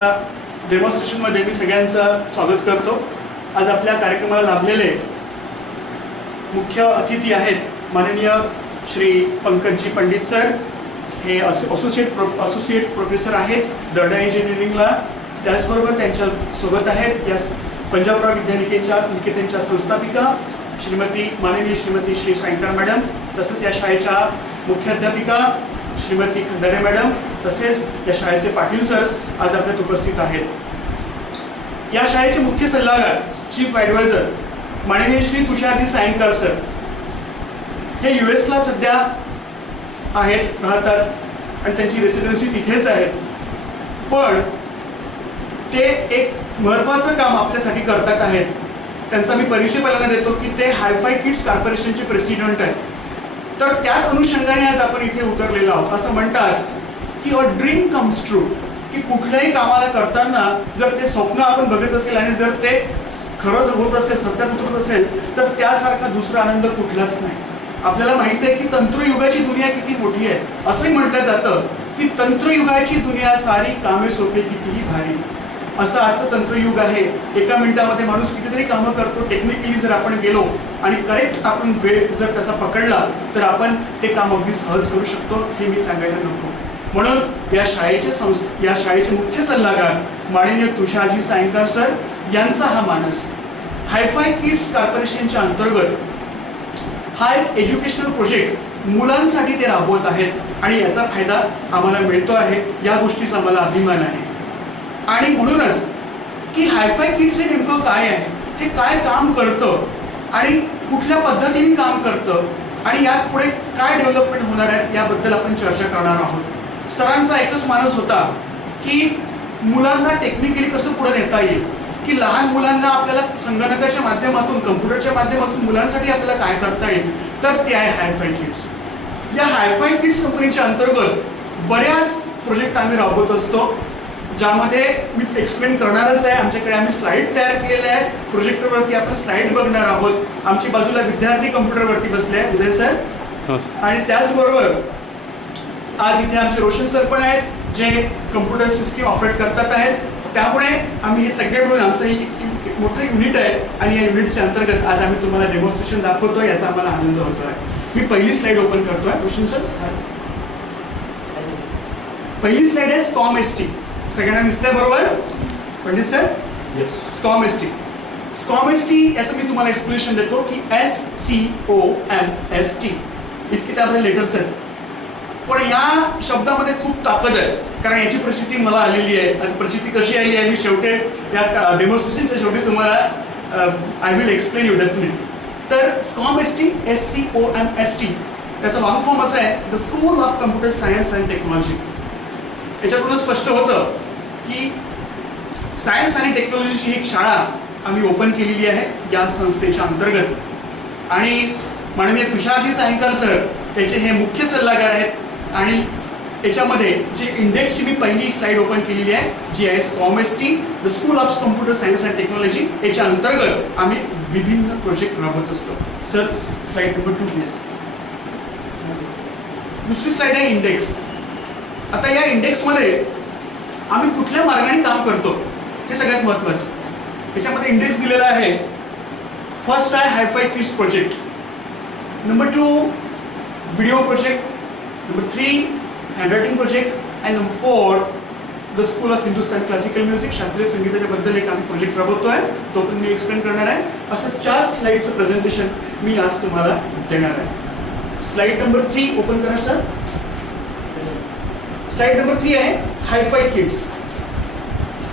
डेमॉन्स्ट्रेशनमध्ये मी सगळ्यांचं स्वागत करतो. आज आपल्या कार्यक्रमाला लाभलेले मुख्य अतिथी आहेत माननीय श्री पंकजी पंडित सर. हे असोसिएट प्रोफेसर आहेत दर्डा इंजिनिअरिंगला. त्याचबरोबर त्यांच्यासोबत आहेत या पंजाबराव विद्यानिकेतनच्या संस्थापिका माननीय श्रीमती श्री सायंकर मॅडम, तसेच या शाळेच्या मुख्याध्यापिका श्रीमती खंडारे मॅडम, तसेच या शाळेचे पाटील सर आज आपल्यात उपस्थित आहेत. या शाळेचे मुख्य सल्लागार चीफ ॲडवायझर माननीय श्री तुषारजी सायंकर सर हे US ला सध्या आहेत, राहतात आणि त्यांची रेसिडेन्सी तिथेच आहे. पण ते एक महत्त्वाचं काम आपल्यासाठी करतात आहेत. त्यांचा मी परिचय पहिल्यांदा देतो की ते हायफाय किड्स कॉर्पोरेशनचे प्रेसिडेंट आहेत. तर त्याच अनुषंगाने आज आपण इथे उतरलेलो आहोत. असं म्हणतात की अ ड्रीम कम्स ट्रू, की कुठल्याही कामाला करताना जर ते स्वप्न आपण बघत असेल आणि जर ते खरंच होत असेल, सत्यात उतरत असेल, तर त्यासारखा दुसरा आनंद कुठलाच नाही. आपल्याला माहिती आहे की तंत्रयुगाची दुनिया किती मोठी आहे. असंही म्हटलं जातं की तंत्रयुगाची दुनिया सारी कामे सोपे कितीही भारी. असं आजचं तंत्रयुग आहे. एका मिनिटामध्ये माणूस कितीतरी कामं करतो. टेक्निकली जर आपण गेलो आणि करेक्ट आपण वेळ जर त्याचा पकडला तर आपण ते काम अगदी सहज करू शकतो. हे मी सांगायला नको. म्हणून या शाळेचे मुख्य सल्लागार माननीय तुषारजी सायंकर सर यांचा हा मानस हायफाय किड्स कॉर्पोरेशनच्या अंतर्गत हा एक एज्युकेशनल प्रोजेक्ट मुलांसाठी ते राबवत आहेत आणि याचा फायदा आम्हाला मिळतो आहे. या गोष्टीचा आम्हाला अभिमान आहे. आणि म्हणूनच की हायफाय किड्स हे नेमकं काय आहे, हे काय काम करतं आणि कुठल्या पद्धतीने काम करतं आणि यात पुढे काय डेव्हलपमेंट होणार आहे याबद्दल आपण चर्चा करणार आहोत. सरांचा एकच मानस होता की मुलांना टेक्निकली कसं पुढे नेता येईल, की लहान मुलांना आपल्याला संगणकाच्या माध्यमातून, कम्प्युटरच्या माध्यमातून मुलांसाठी आपल्याला काय करता येईल, तर ते आहे हायफाय किड्स. या हायफाय किड्स कंपनीच्या अंतर्गत बऱ्याच प्रोजेक्ट आम्ही राबवत असतो, ज्यामध्ये मी एक्सप्लेन करणारच आहे. आमच्याकडे आम्ही स्लाईड तयार केलेले आहे. प्रोजेक्टरवरती आपण स्लाईड बघणार आहोत. आमची बाजूला विद्यार्थी कम्प्युटरवरती बसले आहेत उदय सर, आणि त्याचबरोबर आज इथे आमचे रोशन सर पण आहेत जे कम्प्युटर सिस्टीम ऑपरेट करतात आहेत. त्यामुळे आम्ही हे सगळे मिळून आमचं एक मोठं युनिट आहे आणि या युनिटच्या अंतर्गत आज आम्ही तुम्हाला डेमॉन्स्ट्रेशन दाखवतोय. याचा आम्हाला आनंद होतोय. मी पहिली स्लाईड ओपन करतोय. रोशन सर, पहिली स्लाईड आहे SCOM-ST. सगळ्यांना दिसतंय बरोबर पंडित सर? SCOM-ST. SCOM-ST याचं मी तुम्हाला एक्सप्लेनेशन देतो की SCOMST इतके त्यामध्ये लेटर्स आहेत. पण या शब्दामध्ये खूप ताकद आहे, कारण याची प्रचिती मला आलेली आहे. आणि प्रचिती कशी आली आहे मी शेवटी या डेमॉन्स्ट्रेशनच्या शेवटी तुम्हाला I will explain you definitely. तर SCOM-ST SCOMST याचा लॉंग फॉर्म असा आहे, the school of computer science and technology. याच्यातूनच स्पष्ट होतं की सायन्स आणि टेक्नॉलॉजीची एक शाळा आम्ही ओपन केलेली आहे या संस्थेच्या अंतर्गत. आणि माननीय तुषारजी सायंकर सर याचे हे मुख्य सल्लागार आहेत. आणि याच्यामध्ये जे इंडेक्सची मी पहिली स्लाईड ओपन केलेली आहे जी आहे SCOM-ST the school of computer science and technology. याच्या अंतर्गत आम्ही विभिन्न प्रोजेक्ट राबवत असतो. Sir slide number 2 please. दुसरी स्लाईड आहे इंडेक्स. आता या इंडेक्समध्ये आम्ही कुठल्या मार्गाने काम करतो हे सगळ्यात महत्त्वाचं. याच्यामध्ये इंडेक्स दिलेला आहे. फर्स्ट आहे hi fi kids project, number 2 video project, number 3 handwriting project आणि number 4 the school of Hindustan classical music. शास्त्रीय संगीताच्या बद्दल एक आम्ही प्रोजेक्ट राबवतोय, तो पण मी एक्सप्लेन करणार आहे. असं 4 स्लाईडचं प्रेझेंटेशन मी आज तुम्हाला देणार आहे. स्लाईड नंबर 3 ओपन करा सर. स्लाईड नंबर 3 आहे हायफाय किड्स.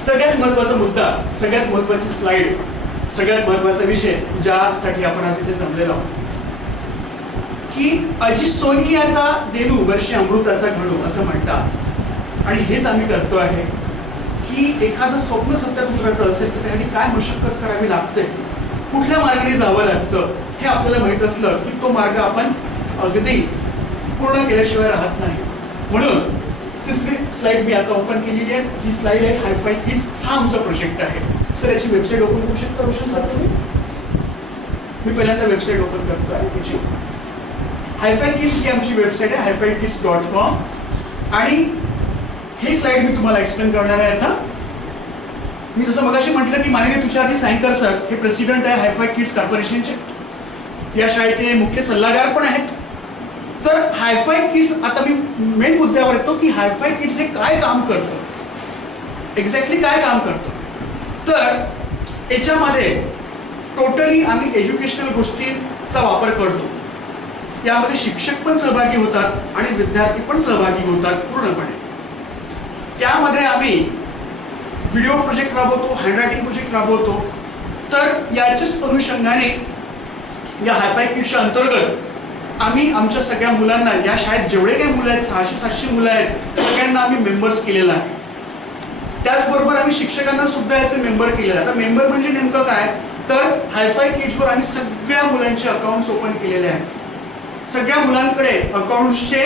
सगळ्यात महत्त्वाचा मुद्दा, सगळ्यात महत्त्वाची स्लाईड, सगळ्यात महत्त्वाचा विषय ज्यासाठी आपण आज इथे जमलेलो आहोत की अजी सोनियाचा देणू वर्षी अमृताचा घडू असं म्हणतात. आणि हेच आम्ही करतो आहे की एखादं स्वप्न सत्यात उतरायचं असेल तर त्यासाठी काय मशक्कत करावी लागते, कुठल्या मार्गाने जावं लागतं हे आपल्याला माहीत असलं की तो मार्ग आपण अगदी पूर्ण केल्याशिवाय राहत नाही. म्हणून तिसरी स्लाईड मी आता ओपन केलेली आहे. ही स्लाईड आहे हायफाय किड्स. हा आमचा प्रोजेक्ट आहे. सर याची वेबसाईट ओपन करू शकता रोशन सर तुम्ही? मी पहिल्यांदा वेबसाईट ओपन करतोय याची. हायफाय किड्स ही आमची वेबसाईट आहे hyphikids.com. आणि ही स्लाईड मी तुम्हाला एक्सप्लेन करणार आहे आता. मी जसं मगाशी म्हटलं की माननीय तुषारजी सायंकर सर हे प्रेसिडेंट आहे हायफाय किड्स कॉर्पोरेशनचे, या शाळेचे मुख्य सल्लागार पण आहेत. तर हायफाय किड्स, आता मी मेन मुद्द्यावर येतो की हायफाय किड्स हे काय काम करतं, एक्झॅक्टली काय काम करतं. तर याच्यामध्ये टोटली आम्ही एज्युकेशनल गोष्टींचा वापर करतो. यामध्ये शिक्षक पण सहभागी होतात आणि विद्यार्थी पण सहभागी होतात पूर्णपणे. त्यामध्ये आम्ही व्हिडिओ प्रोजेक्ट राबवतो, हँडरायटिंग प्रोजेक्ट राबवतो. तर याच्याच अनुषंगाने या हायफाय किड्सच्या अंतर्गत आम्ही आमच्या सगळ्या मुलांना, या शाळेत जेवढे काही मुलं आहेत 600-700 मुलं आहेत, सगळ्यांना आम्ही मेंबर्स केलेलं आहे. त्याचबरोबर आम्ही शिक्षकांना सुद्धा याचे मेंबर केलेलं आहे. आता मेंबर म्हणजे नेमकं काय, तर हायफाय किड्सवर आम्ही सगळ्या मुलांचे अकाउंट्स ओपन केलेले आहेत. सगळ्या मुलांकडे अकाउंट्सचे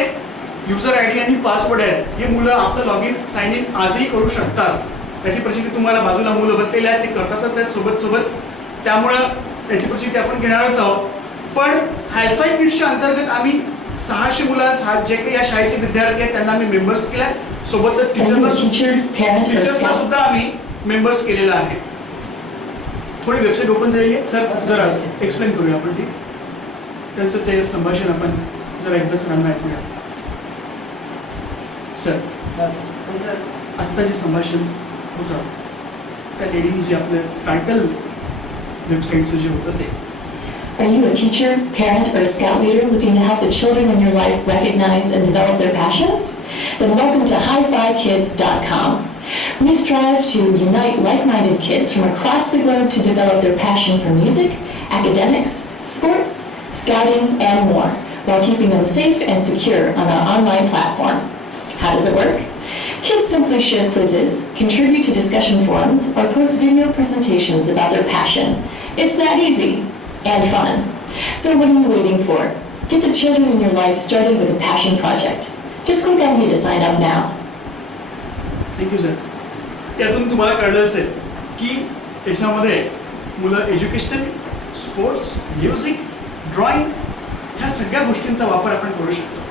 युजर आयडी आणि पासवर्ड आहे. हे मुलं आपलं लॉग इन साइन इन आजही करू शकतात. त्याची प्रचिती तुम्हाला बाजूला मुलं बसलेले आहेत, ते करतातच आहेत सोबत. त्यामुळं त्याची प्रचिती आपण घेणारच आहोत. पण हायफाय किड्सच्या अंतर्गत आम्ही 600 मुलं, जे काही या शाळेचे विद्यार्थी आहेत त्यांना आम्ही मेंबर्स केल्या. सोबतच टीचर्सला सुद्धा आम्ही मेंबर्स केलेला आहे. थोडी वेबसाईट ओपन झालेली आहे सर, जरा एक्सप्लेन करूया आपण ती. त्यांचं ते संभाषण आपण जरा एकदा सरांना ऐकूया. सर, आत्ता जे संभाषण होतं त्या लेडीने जे आपलं टायटल वेबसाईटचं जे होतं ते. Are you a teacher, parent, or scout leader looking to help the children in your life recognize and develop their passions? Then welcome to HiFiKids.com. We strive to unite like-minded kids from across the globe to develop their passion for music, academics, sports, scouting, and more, while keeping them safe and secure on our online platform. How does it work? Kids simply share quizzes, contribute to discussion forums, or post video presentations about their passion. It's that easy. And fun. So what are you waiting for? Get the children in your life started with a passion project. Just click on me to sign up now. Thank you sir. यातून तुम्हाला कळलं असेल की याच्यामध्ये मुलं educational, sports, music, drawing ह्या सगळ्या गोष्टींचा वापर आपण करू शकतो.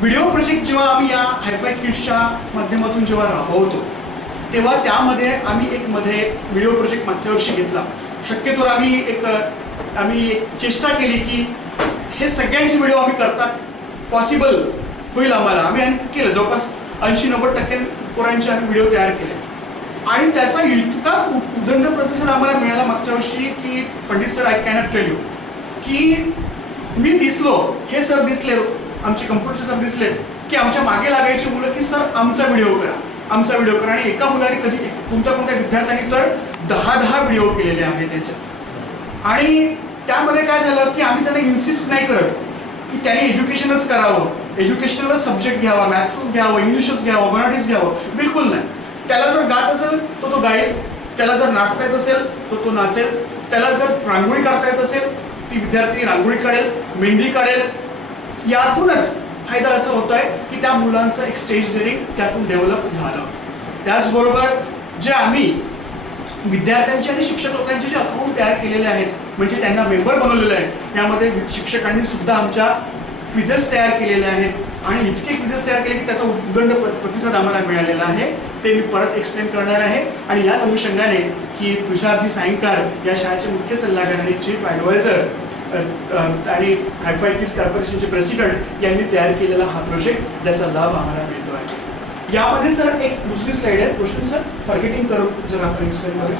व्हिडिओ प्रोजेक्ट जेव्हा आम्ही या हायफाय किड्सच्या माध्यमातून जेव्हा राबवतो तेव्हा त्यामध्ये आम्ही एक व्हिडिओ प्रोजेक्ट मागच्या वर्षी घेतला. शक्यतो आम्ही एक चेष्टा केली की हे सगळ्यांचे व्हिडिओ आम्ही करतात पॉसिबल होईल आम्हाला. आम्ही केलं जवळपास 80-90% पोरांचे आम्ही व्हिडिओ तयार केले आणि त्याचा इतका उदंड प्रतिसाद आम्हाला मिळाला मागच्या वर्षी की Pandit sir, I cannot tell you की मी दिसलो, हे सर दिसले, आमचे कम्प्युटरचे सर दिसले की आमच्या मागे लागायची मुलं की सर आमचा व्हिडिओ करा. आणि एका मुलाने कधी कोणत्या विद्यार्थ्यांनी तर 10 व्हिडिओ केलेले आहेत त्याचे. आणि त्यामध्ये काय झालं की आम्ही त्यांना इन्सिस्ट नाही करत की त्याने एज्युकेशनच करावं, एज्युकेशनलच सब्जेक्ट घ्यावा, मॅथ्सच घ्यावं, इंग्लिशच घ्यावं, मराठीच घ्यावं, बिलकुल नाही. त्याला जर गात असेल तो गाईल, त्याला जर नाचता येत असेल तो नाचेल, त्याला जर रांगोळी काढता येत असेल ती विद्यार्थी रांगोळी काढेल, मेहंदी काढेल. यातूनच फायदा असं होत आहे की त्या मुलांचं एक स्टेज डेअरिंग त्यातून डेव्हलप झालं. त्याचबरोबर जे आम्ही विद्यार्थ्यांचे आणि शिक्षक लोकांचे जे अकाउंट तयार केलेले आहेत, म्हणजे त्यांना मेंबर बनवलेले आहे, यामध्ये शिक्षकांनी सुद्धा आमच्या क्विजेस तयार केलेले आहेत आणि इतके क्विजेस तयार केले की त्याचा उदंड प्रतिसाद आम्हाला मिळालेला आहे. ते मी परत एक्सप्लेन करणार आहे. आणि याच अनुषंगाने की तुषारजी सायंकर या शाळेचे मुख्य सल्लागार आणि चीफ ॲडवायझर आणि हायफाय किड्स कॉर्पोरेशनचे प्रेसिडेंट यांनी तयार केलेला हा प्रोजेक्ट ज्याचा लाभ आम्हाला मिळतो आहे. यामध्ये सर एक दुसरी स्लाइड आहे. क्वेश्चन सर, फॉरगेटिंग करू जर आपण एक्सप्लेन करूया.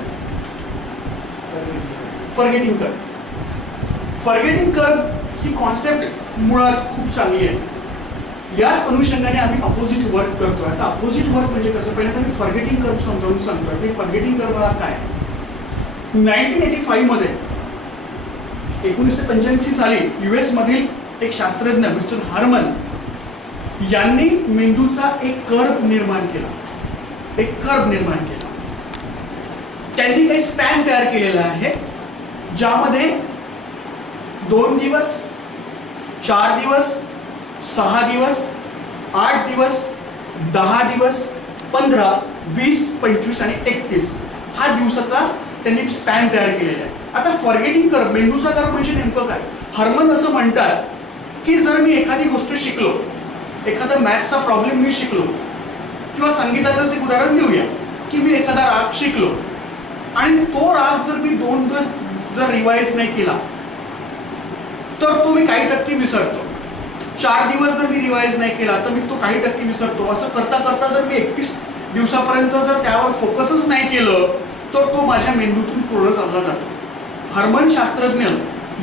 फॉरगेटिंग कर ही कॉन्सेप्ट मुळात खूप चांगली आहे. याच अनुषंगाने आम्ही अपोजिट वर्क करतोय. आता अपोजिट वर्क म्हणजे कसं, पहिल्यांदा मी फॉरगेटिंग कर्व समजावून सांगतोय की फॉरगेटिंग कर्व हा काय. 1985 मध्ये 1985 साली US मधील एक शास्त्रज्ञ मिस्टर हार्मन यांनी मेंदूचा एक कर्व निर्माण केला. त्यांनी काही स्पॅन तयार केलेला आहे ज्यामध्ये 2 दिवस, 4 दिवस, 6 दिवस, 8 दिवस, 10 दिवस, 15, 20, 25 आणि 31 हा दिवसाचा त्यांनी स्पॅन तयार केलेला आहे. आता फॉरगेटिंग कर्व, मेंदूचा कर्व म्हणजे नेमकं काय. हार्मन असं म्हणतात की जर मी एखादी गोष्ट शिकलो, एखादा मॅथ्सचा प्रॉब्लेम मी शिकलो, किंवा संगीताचंच एक उदाहरण देऊया की मी एखादा राग राग शिकलो आणि तो राग जर मी 2 दिवस जर रिवाइज नाही केला तर तो मी काही टक्के विसरतो. 4 दिवस जर मी रिवाइज नाही केला तर मी तो काही टक्के विसरतो. असं करता करता जर मी 31 दिवसापर्यंत जर त्यावर फोकसच नाही केलं तर तो माझ्या मेंदूतून पूर्ण चालला जातो. हर्मन शास्त्रज्ञ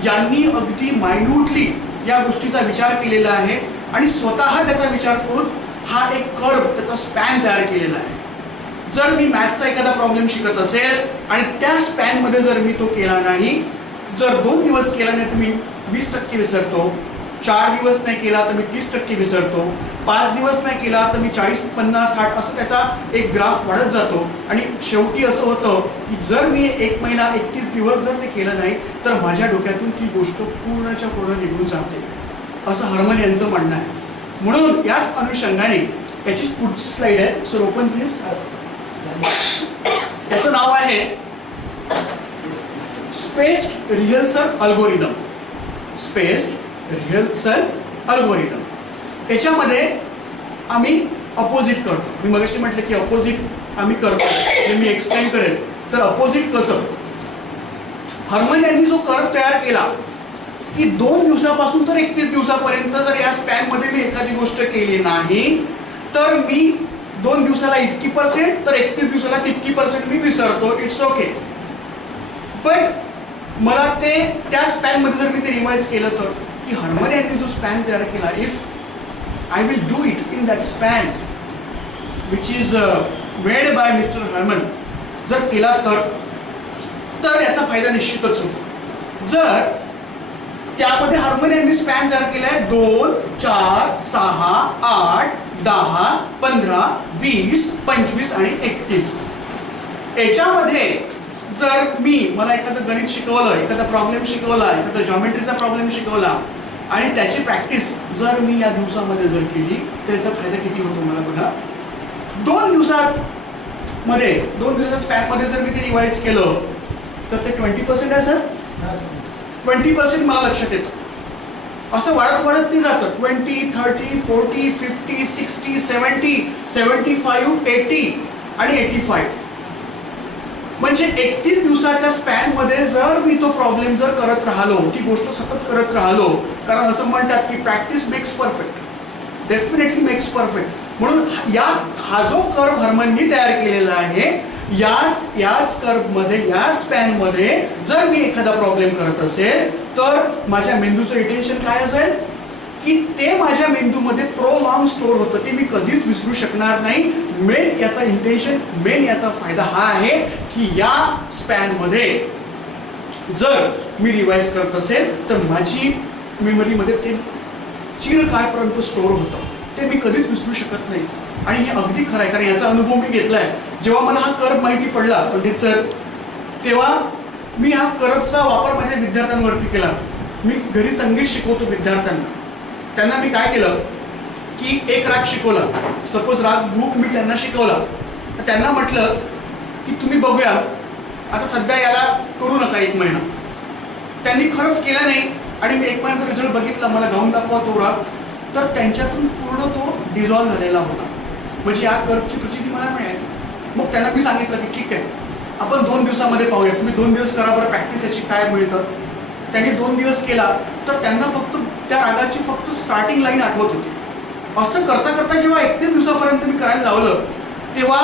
यांनी अगदी मायन्यूटली या गोष्टीचा विचार केलेला आहे आणि स्वतः त्याचा विचार करून हा एक कर्व, त्याचा स्पॅन तयार केलेला आहे. जर मी मॅथचा एखादा प्रॉब्लेम शिकत असेल आणि त्या स्पॅनमध्ये जर मी तो केला नाही, जर 2 दिवस केला नाही तर मी 20% विसरतो, 4 दिवस नाही केला तर मी 30% विसरतो, 5 दिवस नाही केला तर मी 40, 50, 60 असं त्याचा एक ग्राफ वाढत जातो. आणि शेवटी असं होतं की जर मी 1 महिना 31 दिवस जर ते केलं नाही तर माझ्या डोक्यातून ती गोष्ट पूर्णच्या पूर्ण निघून जाते, असं हर्मन यांचं म्हणणं आहे. म्हणून याच अनुषंगाने याची पुढची स्लाइड आहे. Sir open please. त्याचं नाव आहे spaced rehearsal algorithm. Spaced rehearsal algorithm. याच्यामध्ये आम्ही अपोजिट करतो. मी मगाशी म्हटलं की अपोजिट आम्ही करतो, हे मी एक्सप्लेन करेल. तर अपोजिट कसं, हर्मन यांनी जो कर्व तयार केला की 2 दिवसापासून तर 31 दिवसापर्यंत जर या स्पॅन मध्ये मी एखादी गोष्ट केली नाही तर मी 2 दिवसाला इतकी % तर 31 दिवसाला तितकी % मी विसरतो. It's okay. बट मला ते त्या स्पॅन मध्ये जर मी ते रिवाइज केलं तर की हर्मन यांनी जो स्पॅन तयार केला, if I will do it in that span which is made by mister Harman, जर केला तर याचा फायदा निश्चितच होतो. जर त्यामध्ये हर्मन यांनी स्पॅन तयार केलाय 2, 4, 6, 8, 10, 15, 20, 25 आणि 31. याच्यामध्ये जर मला एखादं गणित शिकवलं, एखादा प्रॉब्लेम शिकवला, एखादा जॉमेट्रीचा प्रॉब्लेम शिकवला आणि त्याची प्रॅक्टिस जर मी या दिवसामध्ये जर केली त्याचा फायदा किती होतो मला बघा. 2 दिवसामध्ये 2 दिवसाच्या स्पॅनमध्ये जर मी ते रिवाइज केलं तर ते 20% आहे सर. 20% मला लक्षात येतं. असं वाढत ते जातं. 20, 30, 40, 50, 60, 70, 75, 80 आणि 85. म्हणजे 31 दिवसाच्या स्पॅन मध्ये जर मी तो प्रॉब्लेम जर करत राहिलो, ती गोष्ट सतत करत राहिलो, कारण असं म्हणतात की practice makes perfect, definitely makes perfect. म्हणून हा जो कर्व हर्मननी तयार केलेला आहे, याच कर्व मध्ये, या स्पॅन मध्ये जर मी एखादा प्रॉब्लेम करत असेल तर माझ्या मेंदूचं रिटेन्शन काय असेल की ते माझ्या मेंदूमध्ये प्रोलॉंग स्टोर होतं, ते मी कधीच विसरू शकणार नाही. मेन याचा इंटेन्शन, मेन याचा फायदा हा आहे की या स्पॅन मध्ये जर मी रिवाइज करत असेल तर माझी मेमरीमध्ये ते चिरकाळपर्यंत स्टोर होतं, ते मी कधीच विसरू शकत नाही. आणि हे अगदी खरं आहे, कारण याचा अनुभव मी घेतलाय. जेव्हा मला हा कर्व माहिती पडला पंडित सर, तेव्हा मी हा कर्वचा वापर माझ्या विद्यार्थ्यांवरती केला. मी घरी संगीत शिकवतो विद्यार्थ्यांना. त्यांना मी काय केलं की एक राग शिकवला, सपोज राग भूक मी त्यांना शिकवला, तर त्यांना म्हटलं की तुम्ही बघूया, आता सध्या याला करू नका 1 महिना. त्यांनी खरंच केला नाही आणि मी 1 महिन्याचा रिझल्ट बघितला, मला गाऊन दाखवा तो राग, तर त्यांच्यातून पूर्ण तो डिझॉल्व्ह झालेला होता. म्हणजे या कर्वची प्रचिती मला मिळाली. मग त्यांना मी सांगितलं की ठीक आहे, आपण 2 दिवसामध्ये पाहूया, तुम्ही 2 दिवस करा बरं, प्रॅक्टिस याची काय मिळतं. त्यांनी 2 दिवस केला तर त्यांना फक्त त्या रागाची फक्त स्टार्टिंग लाईन आठवत होती. असं करता करता जेव्हा 31 दिवसापर्यंत मी करायला लावलं तेव्हा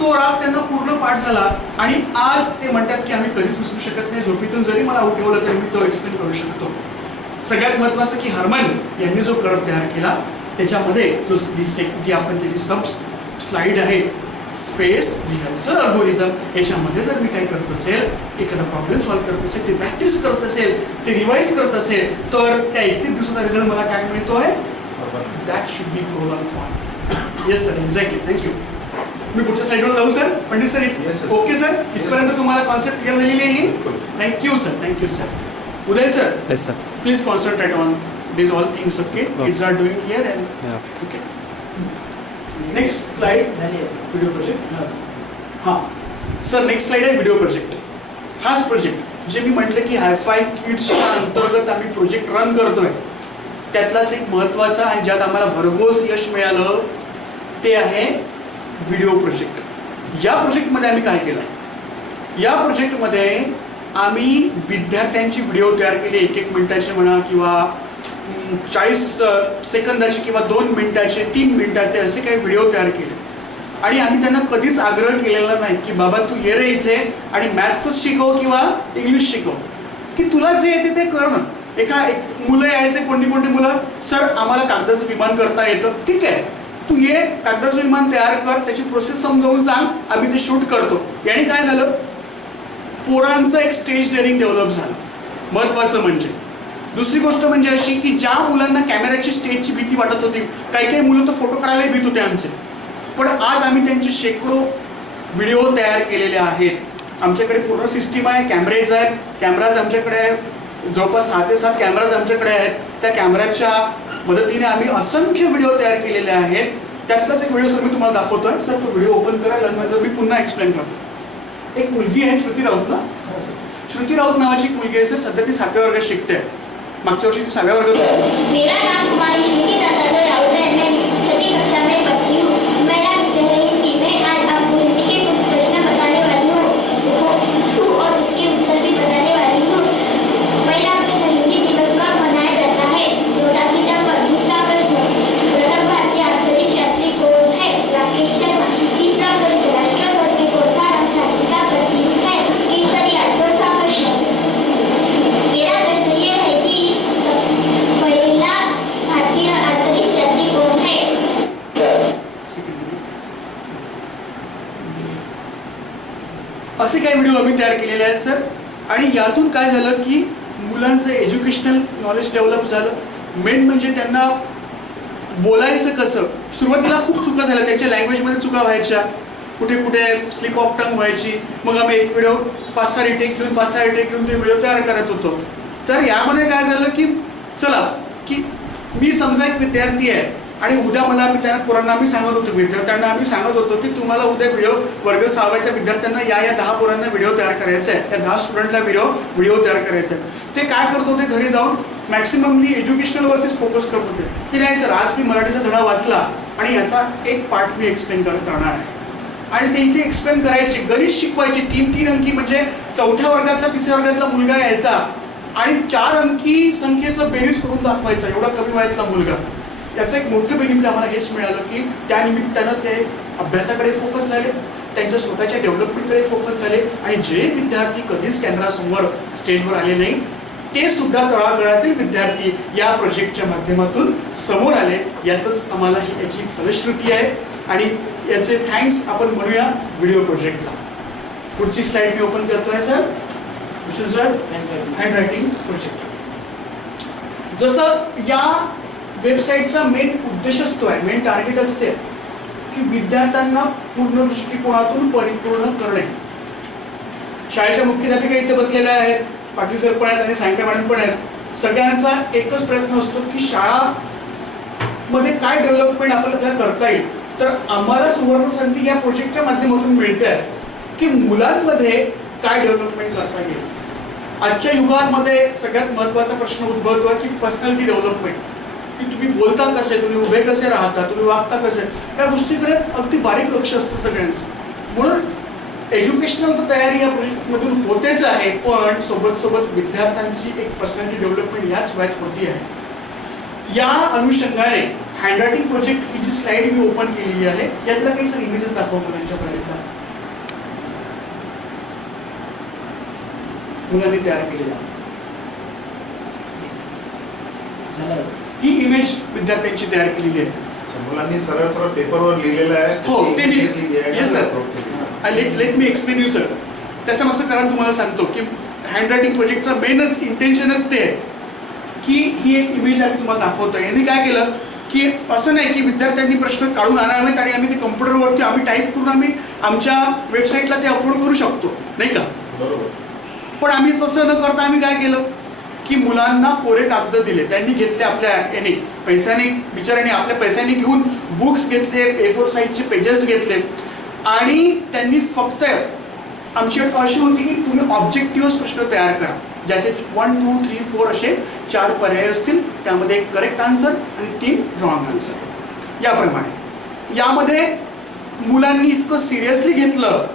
तो राग त्यांना पूर्ण पाठ झाला. आणि आज ते म्हणतात की आम्ही कधीच विसरू शकत नाही, झोपेतून जरी मला उठवलं तरी मी तो एक्सप्लेन करू शकतो. सगळ्यात महत्त्वाचं की हर्मन यांनी जो कर्व तयार केला त्याच्यामध्ये जो जी आपण त्याची सब स्लाइड आहे, स्पेस रिहर्सल अल्गोरिदम, याच्यामध्ये जर मी काही करत असेल, एखादा प्रॉब्लेम सॉल्व्ह करत असेल, ते प्रॅक्टिस करत असेल, ते रिवाइज करत असेल, तर त्या 31 दिवसाचा रिझल्ट मला काय मिळतोय, that should be prolong form. Yes sir, exactly. Thank you. मी पुढच्या स्लाइडवर जाऊ sir. Pandit sir, okay sir, इथपर्यंत तुम्हाला कॉन्सेप्ट क्लिअर झालेली आहे. Thank you sir, thank you sir. Uday sir, yes sir, please concentrate on these all things. Okay, kids are doing here and yeah. Okay. Next slide. Video project. हाँ sir, next slide आहे video project. हाच project जे मी म्हटलं की hi fi किड्सच्या अंतर्गत आम्ही project run करतोय, त्यातलाच एक महत्त्वाचा आणि ज्यात आम्हाला भरघोस यश मिळालं ते आहे व्हिडिओ प्रोजेक्ट. या प्रोजेक्टमध्ये आम्ही काय केलं, या प्रोजेक्टमध्ये आम्ही विद्यार्थ्यांची व्हिडिओ तयार केले, 1-1 मिनिटाचे म्हणा किंवा 40 सेकंदाचे किंवा 2 मिनिटाचे, 3 मिनिटाचे असे काही व्हिडिओ तयार केले. आणि आम्ही त्यांना कधीच आग्रह केलेला नाही की बाबा तू ये रे इथे आणि मॅथ्सच शिकव किंवा इंग्लिश शिकव, की तुला जे येते ते कर ना. एक मुलं यायचे, कोणती मुलं, सर आम्हाला कागदाचं विमान करता येतं, ठीक आहे तू ये, कागदाचं विमान तयार कर, त्याची प्रोसेस समजावून सांग, आम्ही ते शूट करतो. याने काय झालं, पोरांचं एक स्टेज डेअरिंग डेव्हलप झालं. महत्त्वाचं म्हणजे दुसरी गोष्ट म्हणजे अशी की ज्या मुलांना कॅमेऱ्याची स्टेजची भीती वाटत होती, काही मुलं तर फोटो करायला भीत होते आमचे, पण आज आम्ही त्यांचे शेकडो व्हिडिओ तयार केलेले आहेत. आमच्याकडे पूर्ण सिस्टीम आहे, कॅमेरेज आहेत, कॅमेराज आमच्याकडे जवळपास 6 ते 7 कॅमेराज आमच्याकडे आहेत. त्या कॅमेऱ्याच्या मदतीने आम्ही असंख्य व्हिडिओ तयार केलेले आहेत. त्यातलाच एक व्हिडिओ सर मी तुम्हाला दाखवतोय. सर तो व्हिडिओ ओपन करा, नंतर मी पुन्हा एक्सप्लेन करतो. एक मुलगी आहे श्रुती राऊत ना, श्रुती राऊत नावाची एक मुलगी आहे सर, सध्या ती 7व्या वर्गात शिकते. मागच्या वर्षी ती 6व्या वर्गात होती. मेरा नाम कुमारी श्रुति दत्तात्रय राउत है। मैं 6वीं कक्षा में पढ़ती हूँ। मेरा विषय है हिंदी। मैं आज आपको हिंदी के कुछ प्रश्न बताने वाली हूँ और उसके उत्तर भी बताने वाली हूँ। पहला प्रश्न, हिंदी दिवस कब मनाया जाता है? 14 सितंबर। दूसरा प्रश्न, प्रथम भारतीय अंतरिक्ष यात्री कौन है? राकेश शर्मा। तीसरा प्रश्न, राष्ट्रध्वज में कौन सा रंग शांति का प्रतीक है? केसरिया। चौथा प्रश्न, मेरा प्रश्न ये है कि पहला भारतीय अंतरिक्ष यात्री कौन है? असे काही व्हिडिओ आम्ही तयार केलेले आहेत सर. आणि यातून काय झालं की मुलांचं एज्युकेशनल नॉलेज डेव्हलप झालं. मेन म्हणजे त्यांना बोलायचं कसं, सुरुवातीला खूप चुका झाल्या, त्यांच्या लँग्वेजमध्ये चुका व्हायच्या, कुठे कुठे स्लिप ऑफ टंग व्हायची. मग आम्ही एक व्हिडिओ 5-6 रिटेक घेऊन ते व्हिडिओ तयार करत होतो. तर यामध्ये काय झालं की चला की मी समजा एक विद्यार्थी आहे आणि उद्या मला त्या पोरांना आम्ही सांगत होतो, विद्यार्थ्यांना आम्ही सांगत होतो की तुम्हाला उद्या वर्ग 6व्याच्या विद्यार्थ्यांना या 10 पोरांना व्हिडिओ तयार करायचा आहे, त्या 10 स्टुडंटला व्हिडिओ तयार करायचा आहे. ते काय करत होते, घरी जाऊन मॅक्सिममली एज्युकेशनलवरतीच फोकस करत होते की नाही सर आज मी मराठीचा धडा वाचला आणि याचा एक पार्ट मी एक्सप्लेन करत राहणार आहे. आणि ते इथे एक्सप्लेन करायचे, गणित शिकवायचे. 3-3 अंकी म्हणजे 4थ्या वर्गातला 3ऱ्या वर्गातला मुलगा यायचा आणि 4 अंकी संख्येचं बेरीज करून दाखवायचा, एवढा कमी वयातला मुलगा. याचं एक मोठं बेनिफिट आम्हाला हेच मिळालं की त्या निमित्तानं ते अभ्यासाकडे फोकस झाले, त्यांच्या स्वतःच्या डेव्हलपमेंटकडे फोकस झाले. आणि जे विद्यार्थी कधीच कॅमेरासमोर स्टेजवर आले नाही ते सुद्धा तळागाळातील विद्यार्थी या प्रोजेक्टच्या माध्यमातून समोर आले. यातच आम्हाला ही याची फलश्रुती आहे आणि याचे थँक्स आपण म्हणूया व्हिडिओ प्रोजेक्टला. पुढची स्लाइड मी ओपन करतोय sir. Vishnu sir, hand writing project. जसं या वेबसाईटचा मेन उद्देशच तो आहे, मेन टार्गेटच ते की विद्यार्थ्यांना पूर्ण दृष्टिकोनातून परिपूर्ण करणे. शाळेच्या मुख्याध्यापिका इथे बसलेल्या आहेत, पाटील सर पण आहेत आणि सायंका मॅडम पण आहेत. सगळ्यांचा एकच प्रयत्न असतो की शाळामध्ये काय डेव्हलपमेंट आपल्याला करता येईल. तर आम्हाला सुवर्ण संधी या प्रोजेक्टच्या माध्यमातून मिळते आहे की मुलांमध्ये काय डेव्हलपमेंट करता येईल. आजच्या युगामध्ये सगळ्यात महत्त्वाचा प्रश्न उद्भवतो की पर्सनॅलिटी डेव्हलपमेंट, की तुम्ही बोलता कसे, तुम्ही उभे कसे राहता, तुम्ही वागता कसे, या गोष्टीकडे अगदी बारीक लक्ष असतं सगळ्यांचं. म्हणून एज्युकेशनल तयारी या प्रोजेक्टमधून होतेच आहे, पण सोबत विद्यार्थ्यांची एक पर्सनॅलिटी डेव्हलपमेंट याच वयात होती आहे. या अनुषंगाने हँडरायटिंग प्रोजेक्ट ही जी स्लाइड मी ओपन केलेली आहे यातला काही सर इमेजेस दाखवा मुलांच्यापर्यंत. मुलांनी तयार केलेला ही इमेज विद्यार्थ्यांची तयार केलेली आहे. मुलांनी सरळ सरळ पेपरवर लिहिलेलं आहे. हो ते yes sir, let me explain you sir. त्याचं मागचं कारण तुम्हाला सांगतो की हँडरायटिंग प्रोजेक्टचा मेनच इंटेन्शनच ते आहे की ही एक इमेज आम्ही तुम्हाला दाखवतोय. यांनी काय केलं की असं नाही की विद्यार्थ्यांनी प्रश्न काढून आणावेत आणि आम्ही ते कम्प्युटरवरती आम्ही टाईप करून आम्ही आमच्या वेबसाईटला ते अपलोड करू शकतो, नाही का. बरोबर. पण आम्ही तसं न करता आम्ही काय केलं की मुलांना कोरे कागद दिले. त्यांनी घेतले आपल्या याने पैशाने, बिचाऱ्याने आपल्या पैशाने घेऊन बुक्स घेतले, A4 साईजचे पेजेस घेतले आणि त्यांनी फक्त आमची अट अशी होती की तुम्ही ऑब्जेक्टिव्ह प्रश्न तयार करा ज्याचे 1, 2, 3, 4 असे 4 पर्याय असतील, त्यामध्ये एक करेक्ट आन्सर आणि 3 रॉंग आन्सर. याप्रमाणे यामध्ये मुलांनी इतकं सिरियसली घेतलं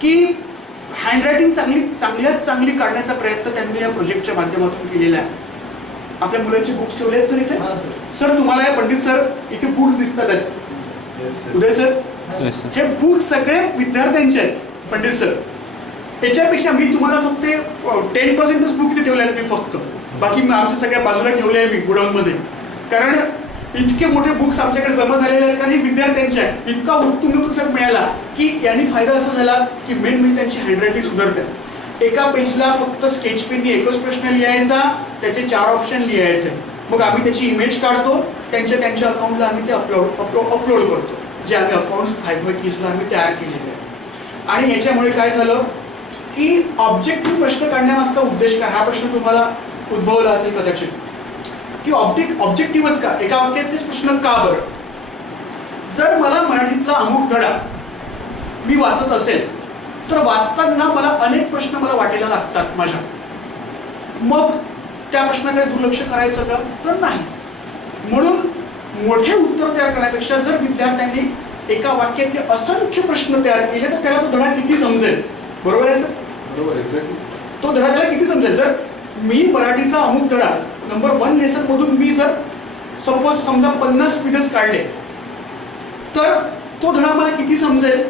की हँडरायटिंग चांगल्यात चांगली काढण्याचा प्रयत्न त्यांनी या प्रोजेक्टच्या माध्यमातून केलेला आहे. आपल्या मुलांची बुक्स ठेवले आहेत सर इथे. सर तुम्हाला हे पंडित सर इथे बुक्स दिसतात आहेत. उदय सर हे बुक्स सगळे विद्यार्थ्यांचे आहेत पंडित सर. याच्यापेक्षा मी तुम्हाला फक्त 10%च बुक इथे ठेवले आहेत मी फक्त. बाकी आमच्या सगळ्या बाजूला ठेवले आहे मी गोडाऊनमध्ये. कारण इतके मोठे बुक्स आमच्याकडे जमा झालेले आहेत कारण हे विद्यार्थ्यांचे आहेत. इतका उत्तुंग प्रतिसाद मिळाला की यांनी फायदा असा झाला की मेन म्हणजे त्यांची हँडरायटिंग सुधारते. एका पेजला फक्त स्केच पेननी एकच प्रश्न लिहायचा, त्याचे 4 ऑप्शन लिहायचे. मग आम्ही त्याची इमेज काढतो, त्यांच्या अकाउंटला आम्ही ते अपलोड करतो, जे आम्ही अकाउंट्स 5 कीजला आम्ही तयार केलेले आहे. आणि याच्यामुळे काय झालं की ऑब्जेक्टिव्ह प्रश्न काढण्यामागचा उद्देश काय, हा प्रश्न तुम्हाला उद्भवला असेल कदाचित की ऑब्जेक्टिव्हच का, एका वाक्यातलेच प्रश्न का बरं. जर मला मराठीतला अमुक धडा मी वाचत असेल तर वाचताना मला अनेक प्रश्न मला वाटायला लागतात माझ्या. मग त्या प्रश्नाकडे दुर्लक्ष करायचं का, तर नाही. म्हणून मोठे उत्तर तयार करण्यापेक्षा जर विद्यार्थ्यांनी एका वाक्यातले असंख्य प्रश्न तयार केले तर त्याला तो धडा किती समजेल. बरोबर आहे सर. बरोबर एक्झॅक्टली. तो धडा त्याला किती समजेल. जर मी मराठीचा अमुक धडा नंबर 1 लेसन मधून मी जर सपोज समजा 50 पेजेस काढले तर तो धडा मला किती समजेल,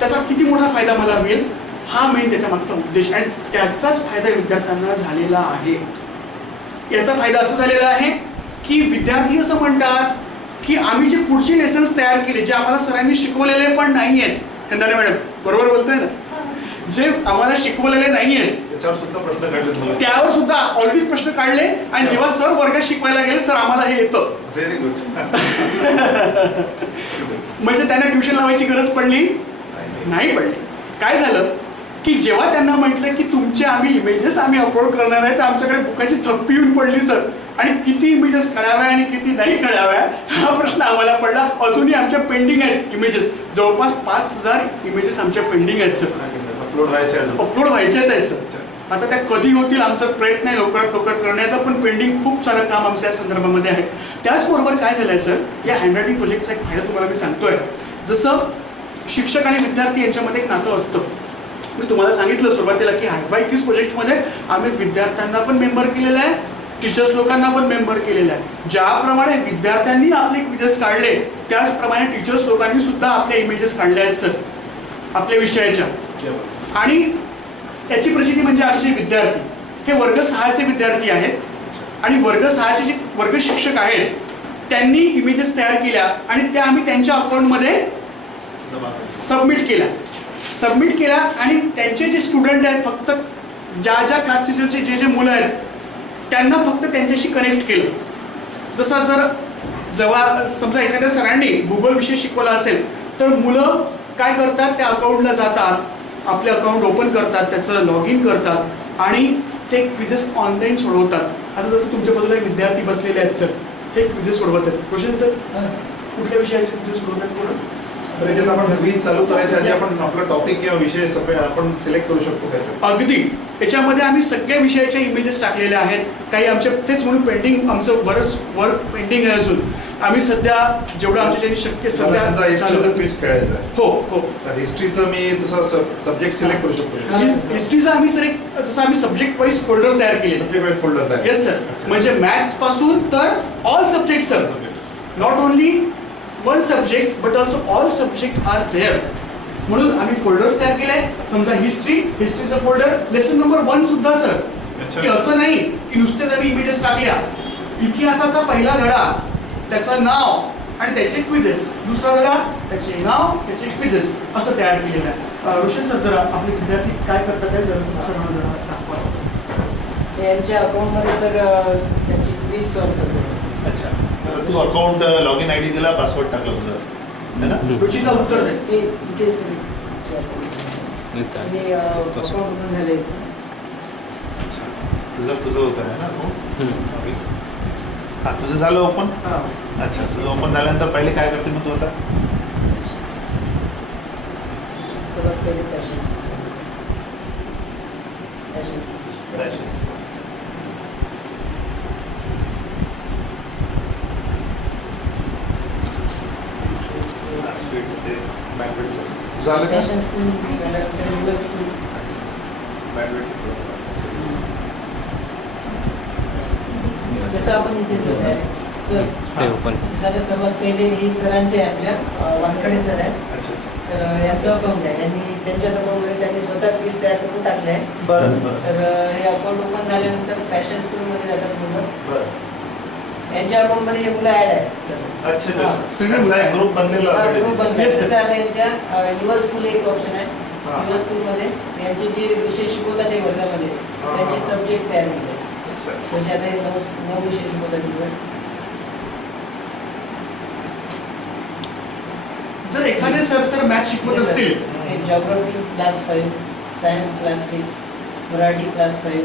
त्याचा किती मोठा फायदा मला होईल, हा मेन त्याच्या मागचा उद्देश. आणि त्याचाच फायदा विद्यार्थ्यांना झालेला आहे. याचा फायदा असा झालेला आहे की विद्यार्थी असं म्हणतात की आम्ही जे पुढचे लेसन्स तयार केले, जे आम्हाला सरांनी शिकवलेले पण नाही आहेत, खंडारे मॅडम बरोबर बोलताय ना, जे आम्हाला शिकवलेले नाही आहेत त्याच्यावर सुद्धा प्रश्न काढले मला. त्यावर सुद्धा ऑलरेडी प्रश्न काढले. आणि जेव्हा सर वर्गात शिकवायला गेले, सर आम्हाला हे येतं, व्हेरी गुड. म्हणजे त्यांना ट्युशन लावायची गरज पडली नाही पडली. काय झालं की जेव्हा त्यांना म्हटलं की तुमचे आम्ही इमेजेस आम्ही अपलोड करणार आहे, तर आमच्याकडे बुकाची थप्पी येऊन पडली सर. आणि किती इमेजेस कळाव्या आणि किती नाही कळाव्या हा प्रश्न आम्हाला पडला. अजूनही आमच्या पेंडिंग आहेत इमेजेस, जवळपास 5000 इमेजेस आमच्या पेंडिंग आहेत सर. अपलोड व्हायचे आहेत सर. आता त्या कधी होतील आमचा प्रयत्न आहे लवकरात लवकर करण्याचा, पण पेंडिंग खूप सारं काम आमच्या या संदर्भामध्ये आहे. त्याचबरोबर काय झालंय सर, या हँडरायटिंग प्रोजेक्टचा एक फायदा तुम्हाला मी सांगतोय. जसं शिक्षक आणि विद्यार्थी यांच्यामध्ये एक नातं असतं. मी तुम्हाला सांगितलं सुरुवातीला की हायफाय कीज प्रोजेक्टमध्ये आम्ही विद्यार्थ्यांना पण मेंबर केलेलं आहे, टीचर्स लोकांना पण मेंबर केलेलं आहे. ज्याप्रमाणे विद्यार्थ्यांनी आपले इमेजेस काढले त्याचप्रमाणे टीचर्स लोकांनी सुद्धा आपले इमेजेस काढले आहेत सर आपल्या विषयाच्या. आणि त्याची प्रचिती म्हणजे आमचे विद्यार्थी हे वर्ग 6चे विद्यार्थी आहेत आणि वर्ग 6चे जे वर्ग शिक्षक आहेत त्यांनी इमेजेस तयार केल्या आणि त्या आम्ही त्यांच्या अकाउंटमध्ये सबमिट केल्या. आणि त्यांचे जे स्टुडंट आहेत, फक्त ज्या क्लास टीचरचे जे मुलं आहेत त्यांना फक्त त्यांच्याशी कनेक्ट केलं. जसा जेव्हा समजा एखाद्या सरांनी भूगोल विषय शिकवला असेल तर मुलं काय करतात, त्या अकाउंटला जातात, आपले अकाउंट ओपन करतात, त्याचं लॉग इन करतात आणि ते क्विजेस ऑनलाईन सोडवतात. आता जसं तुमच्या बाजूला विद्यार्थी बसलेले आहेत सर, हे क्विजेस सोडवत आहेत. क्वेश्चन सर कुठल्या विषयाचे क्विजेस सोडवत आहेत थोडं. तर याच्यात आपण क्विज चालू करायच्या आधी आपण आपला टॉपिक किंवा विषय सगळे आपण सिलेक्ट करू शकतो त्याच्यात. अगदी. याच्यामध्ये आम्ही सगळ्या विषयाच्या इमेजेस टाकलेल्या आहेत. काही आमच्या तेच म्हणून पेंडिंग, आमचं बरंच वर्क पेंडिंग आहे अजून. आम्ही सध्या जेवढं आमच्याच्याने शक्य सध्या हिस्ट्रीचं क्विज खेळायचं आहे. हो. तर हिस्ट्रीचं मी तसं सब्जेक्ट सिलेक्ट करू शकतो. हिस्ट्रीचा आम्ही सर जसं आम्ही सब्जेक्ट वाईज फोल्डर तयार केले. सब्जेक्ट वाईज फोल्डर तयार. Yes sir. म्हणजे मॅथ्स पासून तर all subject sir. Not only one subject but also all subject are there. म्हणून आम्ही फोल्डर्स तयार केले. समजा हिस्ट्रीचं फोल्डर लेसन नंबर 1 सुद्धा सर. की असं नाही की नुसतेच आम्ही इमेजेस टाकल्या. इतिहासाचा पहिला धडा, त्याचं नाव आणि त्याचे क्विजेस. दुसरा धडा, त्याचे नाव, त्याचे क्विजेस असं तयार केलेलं आहे. रोशन सर जरा आपले विद्यार्थी काय करतात आहे जरा सर्वांना जरा दाखवा. यांच्या अकाउंटमध्ये सर त्यांची क्विज सॉल्व करतो. अच्छा. तू अकाउंट लॉग इन ID दिला, पासवर्ड टाकला तुझा, है ना? रुचिता उत्तर दे. ते इथे सर अकाउंट ओपन झाले. अच्छा. तुझं होतं आहे ना अकाउंट. हां, तुझं झालं ओपन. अच्छा. तुझं ओपन झाल्यानंतर पहिले काय करते मग तू आता. सर्वात पहिले पॅशन्स. बँडवेटचं झालं का फॅशन स्कूल झाल्यानंतर युएस स्कूल. जसं आपण इथे सर सर सर्वात पहिले हे सरांचे आहे आमच्या वानखडे सर आहे. अच्छा तर यांचं अकाउंट आहे आणि त्यांच्या समोर त्यांनी स्वतः फीस तयार करून टाकले आहे. बरं बरं तर हे अकाउंट ओपन झाल्यानंतर फॅशन स्कूलमध्ये जातात मुलं. बरं यांच्या अकाउंटमध्ये हे मुलं ॲड आहे सर. अच्छा हा. त्यांचा एक ग्रुप बनलेला ग्रुप बनला. Yes, sir. जसं आता यांच्या युवा स्कूल एक ऑप्शन आहे. हा. युवा स्कूलमध्ये यांचे जे विषय शिकवतात ते वर्गामध्ये हा. त्यांचे सब्जेक्ट तयार केले. अच्छा जसे आता हे 9 विषय शिकवतात तिथे. जर एखादे सर मॅथ शिकवत असतील geography class 5, science class 6, Marathi class 5,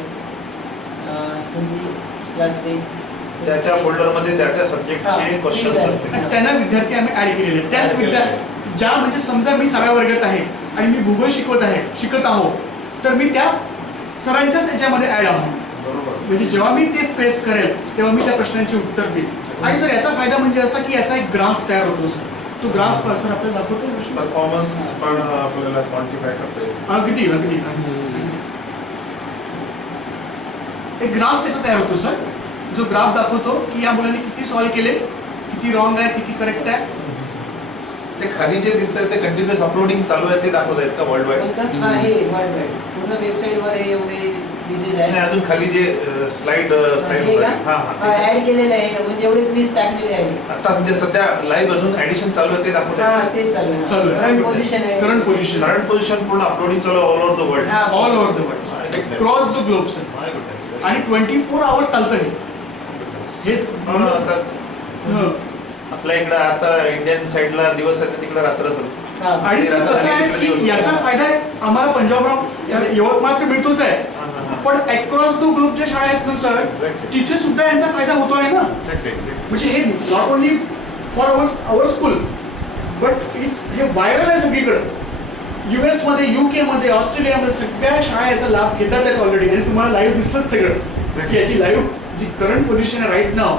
Hindi class 6. त्या फोल्डरमध्ये त्या सब्जेक्टचे क्वेश्चन्स असतील आणि त्यांना विद्यार्थी आम्ही ऍड केलेले आहेत. त्याच विद्यार्थी ज्या म्हणजे समजा मी 6व्या वर्गात आहे आणि मी भूगोल शिकत आहो तर मी त्या सरांच्याच याच्यामध्ये ऍड आहो. बरोबर म्हणजे जेव्हा मी ते फेस करेल तेव्हा मी त्या प्रश्नांची उत्तर देईल. आणि सर याचा फायदा म्हणजे असा की याचा एक ग्राफ तयार होतो सर. तो ग्राफ सर आपल्याला दाखवतो. परफॉर्मन्स पण आपल्याला क्वांटिफाय करता येईल. अगदी अगदी एक ग्राफ कसा तयार होतो सर, जो ग्राफ दाखवतो की या मुलांनी किती सॉल्व्ह केले, किती रॉंग आहे, किती करेक्ट आहे. ते खाली जे दिसतंय ते कंटिन्युअस अपलोडिंग चालू आहे ते दाखवत आहेत का वर्ल्ड वाईड? हा हे वर्ल्ड वाईड पूर्ण वेबसाईटवर हे एवढे डिझीज नाही आहे. अजून खाली जे स्लाइड हे का? हा हा ऍड केलेलं आहे म्हणजे एवढे क्विज टाकलेले आहे. आता म्हणजे सध्या लाईव्ह अजून ऍडिशन चालू आहे ते दाखवत हा आहेत. तेच चालू चालू आहे. करंट पोझिशन आहे. करंट पोझिशन करंट पोझिशन पूर्ण अपलोडिंग चालू ऑल ओव्हर द वर्ल्ड. हा. All over the world, cross the globe sir. My goodness. आणि 24 आवर्स चालतं हे. आता हं. आपल्या इकडे आता इंडियन साइडला दिवस आहे तिकडे रात्र असेल. हा. आणि सर कसं आहे की याचा फायदा आम्हाला पंजाबराव यवतमाळ तर मिळतोच आहे, पण अक्रॉस द ग्लोब ज्या शाळा आहेत ना सर Exactly. तिथे सुद्धा यांचा फायदा होतो आहे ना. Exactly exactly. म्हणजे हे not only for our school but हे व्हायरल आहे सगळीकडे. US मध्ये, UK मध्ये, ऑस्ट्रेलियामध्ये सगळ्या शाळा याचा लाभ घेतात आहेत ऑलरेडी. आणि तुम्हाला लाईव्ह दिसलंच सगळं की याची लाईव्ह जी करंट पोझिशन आहे राईट नाव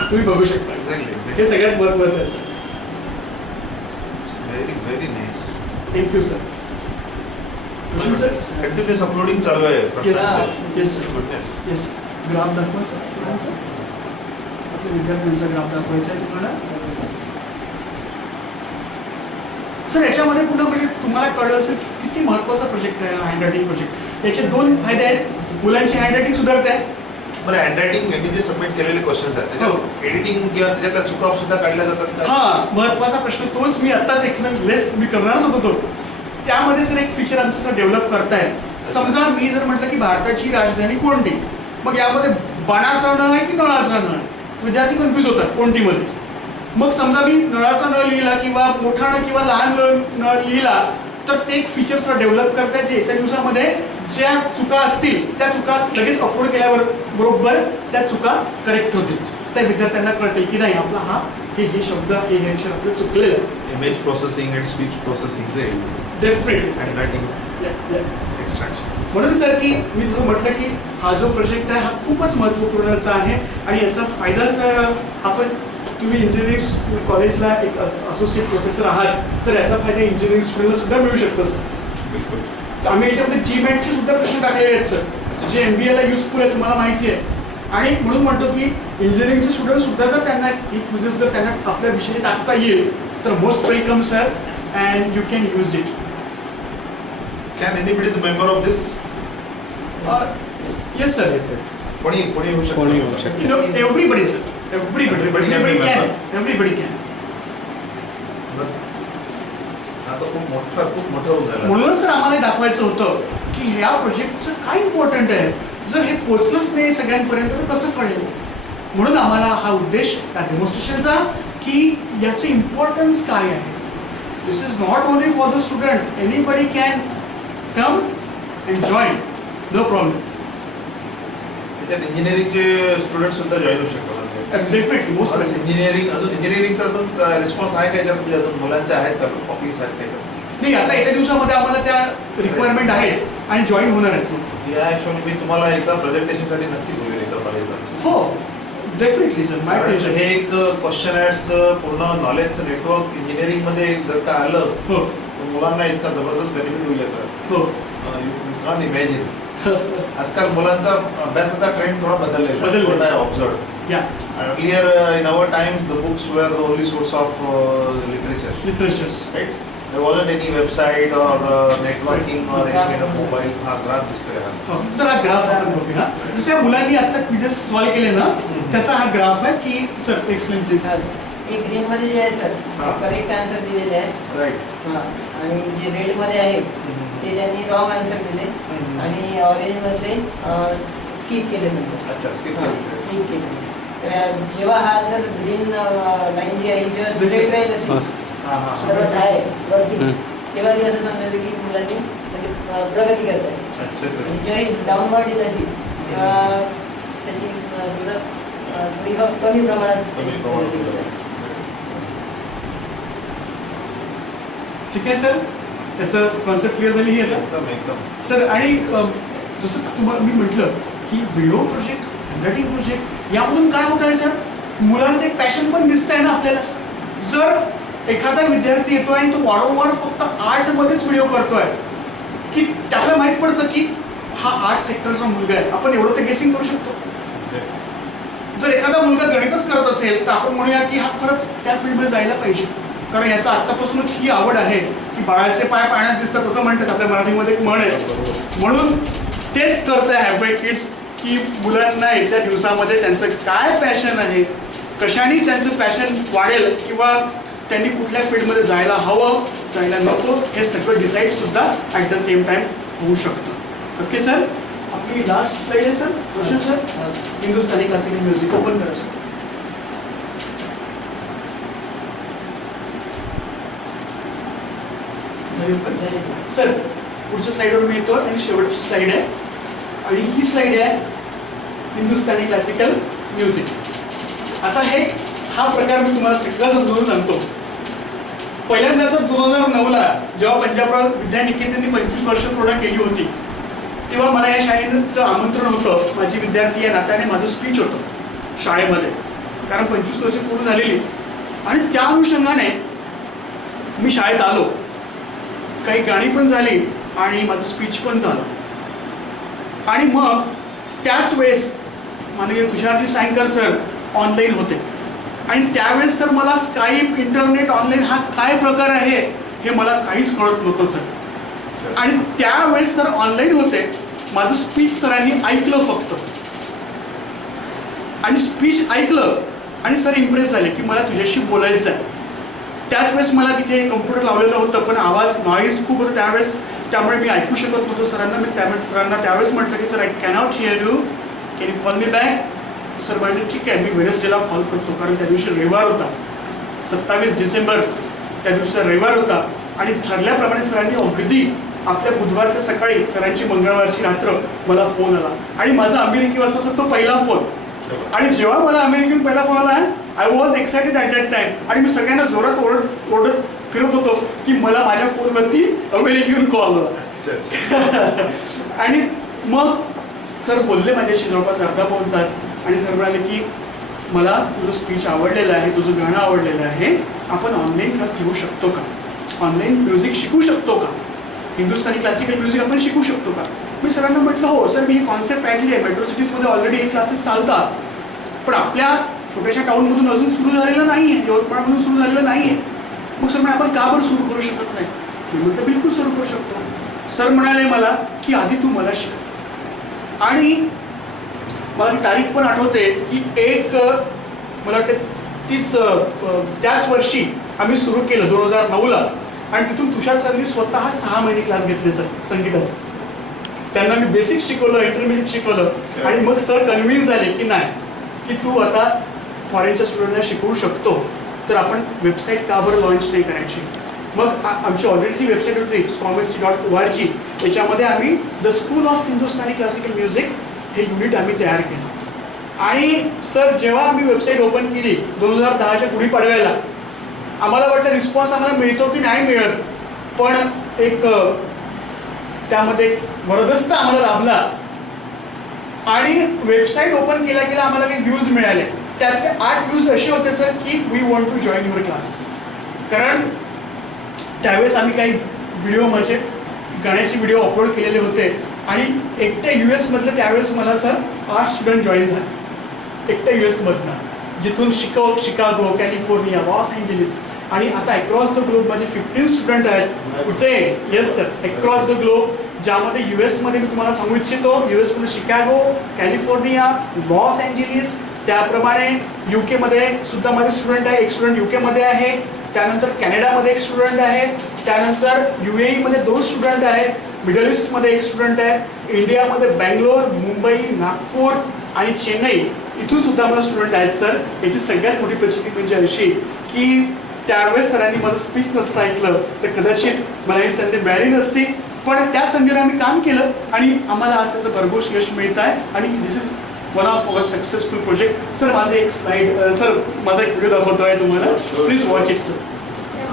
तुम्ही बघू शकता. एक्झॅक्टली हे सगळ्यात महत्त्वाचं आहे sir. Very very nice. Thank you sir. Question sir. Continuous uploading चालू आहे. Yes yes sir. Goodness. Yes. Graph दाखवा सर मुलांचा. आपल्या विद्यार्थ्यांचा ग्राफ दाखवायचा आहे तुम्हाला. सर याच्यामध्ये पुन्हा म्हणजे तुम्हाला कळलं असेल की किती महत्त्वाचा प्रोजेक्ट आहे हँड रायटिंग प्रोजेक्ट. याचे 2 फायदे आहेत. मुलांची हँड रायटिंग सुधारते आहे. बरं हँडरायटिंग यांनी जे सबमिट केलेले क्वेश्चन्स आहेत त्याच्यात एडिटिंग किंवा त्याच्यातल्या चुका सुद्धा काढल्या जातात का? हा महत्त्वाचा प्रश्न तोच मी आत्ताच एक्सप्लेन मी करणारच होतो तो. त्यामध्ये सर एक फीचर आमचं सर डेव्हलप करतायत. समजा मी जर म्हटलं की भारताची राजधानी कोणती, मग यामध्ये बाणाचा न आहे की नळाचा न आहे, विद्यार्थी कन्फ्यूज होतात कोणतीमध्ये. मग समजा मी नळाचा न लिहिला किंवा मोठा न किंवा लहान न लिहिला तर ते एक फीचर सर डेव्हलप करताय जे येत्या दिवसामध्ये ज्या चुका असतील त्या चुका लगेच अपलोड केल्यावर बरोबर त्या चुका करेक्ट होतील. त्या विद्यार्थ्यांना कळतील की नाही आपला हा हे शब्द हे अक्षर आपलं चुकलेलं आहे. Image processing and speech processing definitely handwriting extraction. म्हणून सर की मी जसं म्हटलं की हा जो प्रोजेक्ट आहे हा खूपच महत्त्वपूर्णचा आहे. आणि याचा फायदा सर आपण तुम्ही इंजिनिअरिंग कॉलेजला एक असोसिएट प्रोफेसर आहात तर याचा फायदा इंजिनिअरिंग स्टुडंटला सुद्धा मिळू शकतो सर. बिलकुल. आम्ही याच्यामध्ये GMATचे सुद्धा प्रश्न टाकलेले आहेत सर जे MBAला युजफुल आहे तुम्हाला माहिती आहे. आणि म्हणून म्हणतो की इंजिनिअरिंगचे स्टुडंट सुद्धा जर त्यांना ही क्विजेस जर त्यांना आपल्या विषयी टाकता येईल तर most welcome sir and you can use it. Can anybody the member of this? Yes sir. कोणी होऊ शकतो? Everybody sir. Everybody can. आता खूप मोठं होऊन झालं. म्हणूनच तर आम्हाला दाखवायचं होतं की ह्या प्रोजेक्टचं काय इम्पॉर्टंट आहे. जर हे पोचलंच नाही सगळ्यांपर्यंत तर कसं कळेल. म्हणून आम्हाला हा उद्देश त्या डेमॉन्स्ट्रेशनचा की याचं इम्पॉर्टन्स काय आहे. This is not only for the student. Anybody can come and join, no problem. त्याच्यात इंजिनिअरिंगचे स्टुडंट सुद्धा जॉईन होऊ शकतात. डेफिनेटली मोस्ट इंजिनिअरिंगचा अजून रिस्पॉन्स आहे का याच्यात? म्हणजे अजून मुलांचे आहेत का कॉपीज आहेत त्याच्यात? नाही. आता येत्या दिवसामध्ये आम्हाला त्या रिक्वायरमेंट आहेत आणि जॉईन होणार आहेत. या हिशोबाने मी तुम्हाला एकदा प्रेझेंटेशनसाठी नक्की बोलवेल एकदा कॉलेजला. हो डेफिनेटली सर माय कारण प्लेजर. हे एक क्वेश्चनर्स पूर्ण नॉलेजचं नेटवर्क इंजिनिअरिंगमध्ये जर का आलं हो तर मुलांना इतका जबरदस्त बेनिफिट होईल याचा. हो यू कॅन इमॅजिन. आजकाल मुलांचा अभ्यासाचा ट्रेंड थोडा बदललेला आहे ऑब्झर्व. या Earlier, in our time, the books were the only source of literature. Literatures. Right? There wasn't any website or networking or any kind of mobile. हा ग्राफ दिसतोय हा. सर हा ग्राफ आपण बघूया. जसे या मुलांनी आता क्विजेस सॉल्व्ह केले ना त्याचा हा ग्राफ आहे की सर एक्सप्लेन प्लीज. हे ग्रीन मध्ये जे आहे हा. सर करेक्ट आन्सर दिलेले आहे. Right. हा. आणि जे रेड मध्ये आहे ते त्यांनी रॉंग आन्सर दिले आणि ऑरेंज मधले स्किप केले समजा. अच्छा, skip हा, केले. skip केले. तर जेव्हा हा जर ग्रीन लाईन जी आहे ही जेव्हा स्ट्रेट राहील असेल हा हा सर्वात आहे वरती तेव्हा ती असं समजायचं की मुलांनी म्हणजे प्रगती करत आहे. अच्छा अच्छा. आणि जेव्हा ही डाऊनवर्ड येत असेल तेव्हा त्याची समजा थोडी कमी प्रमाणात कमी त्याची प्रमाणात प्रगती करत आहे. ठीक आहे सर त्याचं कॉन्सेप्ट क्लिअर झाली ही आता. एकदम एकदम. सर आणि जसं तुम्हाला मी म्हटलं की व्हिडिओ प्रोजेक्ट हँडरायटिंग प्रोजेक्ट यामधून काय होत आहे सर मुलांचं एक पॅशन पण दिसत आहे ना आपल्याला. जर एखादा विद्यार्थी येतो आणि तो वारंवार फक्त आर्टमध्येच व्हिडिओ करतोय की त्याला माहीत पडतं की हा आर्ट सेक्टरचा मुलगा आहे आपण एवढं तर गेसिंग करू शकतो. जर एखादा मुलगा गणितच करत असेल तर आपण म्हणूया की हा खरंच त्या फील्डमध्ये जायला पाहिजे कारण याचा आत्तापासूनच ही आवड आहे की बाळाचे पाय पाण्यात दिसतात असं म्हणतात आपल्या मराठीमध्ये एक म्हण आहे. म्हणून तेच करत आहे हॅपी किड्स की मुलांना येत्या दिवसामध्ये त्यांचं काय पॅशन आहे कशाने त्यांचं पॅशन वाढेल किंवा त्यांनी कुठल्या फील्डमध्ये जायला हवं जायला नको हे सगळं डिसाईड सुद्धा ॲट द सेम टाइम होऊ शकतं. ओके सर आपली लास्ट स्लाईड आहे sir question sir. Hindustani classical music open करा सर. झाले सर. सर पुढच्या स्लाईडवर मी येतो आणि शेवटची स्लाईड आहे आणि ही स्लाईड आहे हिंदुस्थानी क्लासिकल म्युझिक. आता हा प्रकार मी तुम्हाला सगळं समजावून सांगतो. पहिल्यांदा तर 2009ला जेव्हा पंजाबराव विद्यानिकेतननी 25 वर्ष पूर्ण केली होती तेव्हा मला या शाळेचं आमंत्रण होतं. माझी विद्यार्थी या नात्याने माझं स्पीच होतं शाळेमध्ये कारण 25 वर्ष पूर्ण झालेली आणि त्या अनुषंगाने मी शाळेत आलो काही गाणी पण झाली आणि माझं स्पीच पण झालं. आणि मग त्याच वेळेस माननीय तुषारजी सायंकर सर ऑनलाईन होते आणि त्यावेळेस सर मला स्काईप इंटरनेट ऑनलाईन हा काय प्रकार आहे हे मला काहीच कळत नव्हतं सर. आणि त्यावेळेस सर ऑनलाईन होते माझं स्पीच सरांनी ऐकलं फक्त आणि स्पीच ऐकलं आणि सर इम्प्रेस झाले की मला तुझ्याशी बोलायचं आहे. त्याच वेळेस मला तिथे कम्प्युटर लावलेलं होतं पण आवाज नॉईज खूप होतं त्यावेळेस त्यामुळे मी ऐकू शकत नव्हतो सरांना. मी सरांना त्यावेळेस म्हटलं की sir I cannot here you can you call me back. Sir म्हणले ठीक आहे मी वेडनेसडेला कॉल करतो कारण त्या दिवशी रविवार होता 27 डिसेंबर त्या दिवशी रविवार होता आणि ठरल्याप्रमाणे सरांनी अगदी आपल्या बुधवारच्या सकाळी सरांची मंगळवारची रात्र मला फोन आला आणि माझा अमेरिकेवरचा सर तो पहिला फोन. आणि जेव्हा मला अमेरिकेतून पहिला फोन आला I was excited at that time आणि मी सगळ्यांना जोरात ओरडत फिरत होतो की मला माझ्या फोनवरती अमेरिकेतून कॉल आला. आणि मग सर बोलले माझ्याशी जवळपास अर्धा पाऊण तास आणि सर म्हणाले की मला तुझं स्पीच आवडलेलं आहे तुझं गाणं आवडलेलं आहे आपण ऑनलाईन क्लास घेऊ शकतो का ऑनलाईन म्युझिक शिकू शकतो का हिंदुस्थानी क्लासिकल म्युझिक आपण शिकू शकतो का. मी सरांना म्हटलं हो सर मी ही कॉन्सेप्ट ऐकली आहे मेट्रो सिटीजमध्ये ऑलरेडी हे क्लासेस चालतात पण आपल्या छोट्याशा टाऊनमधून अजून सुरू झालेलं नाही आहे यवतमाळमधून सुरू झालेलं नाही आहे. मग सर आपण का बरं सुरू करू शकत नाही. मी म्हटलं बिलकुल सुरू करू शकतो. सर म्हणाले मला की आधी तू मला शिक आणि मला ती तारीख पण आठवते की मला वाटतं 30 त्याच वर्षी आम्ही सुरू केलं 2009ला आणि तिथून तुषार सरनी स्वतः 6 महिने क्लास घेतले सर संगीताचं. त्यांना मी बेसिक शिकवलं इंटरमिडिएट शिकवलं आणि मग सर कन्व्हिन्स झाले की नाही की तू आता फॉरेनच्या स्टुडंटला शिकवू शकतो तर आपण वेबसाईट का बरं लॉन्च नाही करायची. मग आमची ऑलरेडी जी वेबसाईट होती swamisi.org याच्यामध्ये आम्ही the school of Hindustani classical music हे युनिट आम्ही तयार केलं. आणि सर जेव्हा आम्ही वेबसाईट ओपन केली 2010च्या गुढीपाडव्याला आम्हाला वाटतं रिस्पॉन्स आम्हाला मिळतो की नाही मिळत पण एक त्यामध्ये वरदस्त आम्हाला लाभला आणि वेबसाईट ओपन केल्या आम्हाला काही व्ह्यूज मिळाले त्यातले 8 व्ह्यूज असे होते सर की we want to join your classes. कारण त्यावेळेस आम्ही काही व्हिडिओ म्हणजे गाण्याचे व्हिडिओ अपलोड केलेले होते आणि एकट्या US मधलं त्यावेळेस मला सर 8 स्टुडंट जॉईन झाले एकट्या US मधनं, जिथून शिकागो, कॅलिफोर्निया, लॉस एंजलिस आणि आता अक्रॉस द ग्लोब माझे 15 स्टुडंट आहेत कुठे. Yes sir, across the globe, ज्यामध्ये US मध्ये मी तुम्हाला सांगू इच्छितो, US मध्ये शिकागो, कॅलिफोर्निया, लॉस एंजलिस, त्याप्रमाणे UK मध्ये सुद्धा माझे स्टुडंट आहे. एक स्टुडंट UK मध्ये आहे, त्यानंतर कॅनडामध्ये एक स्टुडंट आहे, त्यानंतर UAE मध्ये 2 स्टुडंट आहेत, मिडल ईस्टमध्ये एक स्टुडंट आहे, इंडियामध्ये बँगलोर, मुंबई, नागपूर आणि चेन्नई इथून सुद्धा मला स्टुडंट आहेत सर. याची सगळ्यात मोठी परिस्थिती म्हणजे अशी की त्यावेळेस सरांनी माझं स्पीच नसतं ऐकलं तर कदाचित मला ही संधी मिळाली नसती, पण त्या संधीवर आम्ही काम केलं आणि आम्हाला आज त्याचं भरघोस यश मिळत आहे आणि this is one of our successful project. Sir माझं एक स्लाइड, सर माझा एक व्हिडिओ दाखवतो आहे तुम्हाला, प्लीज वॉच इट सर.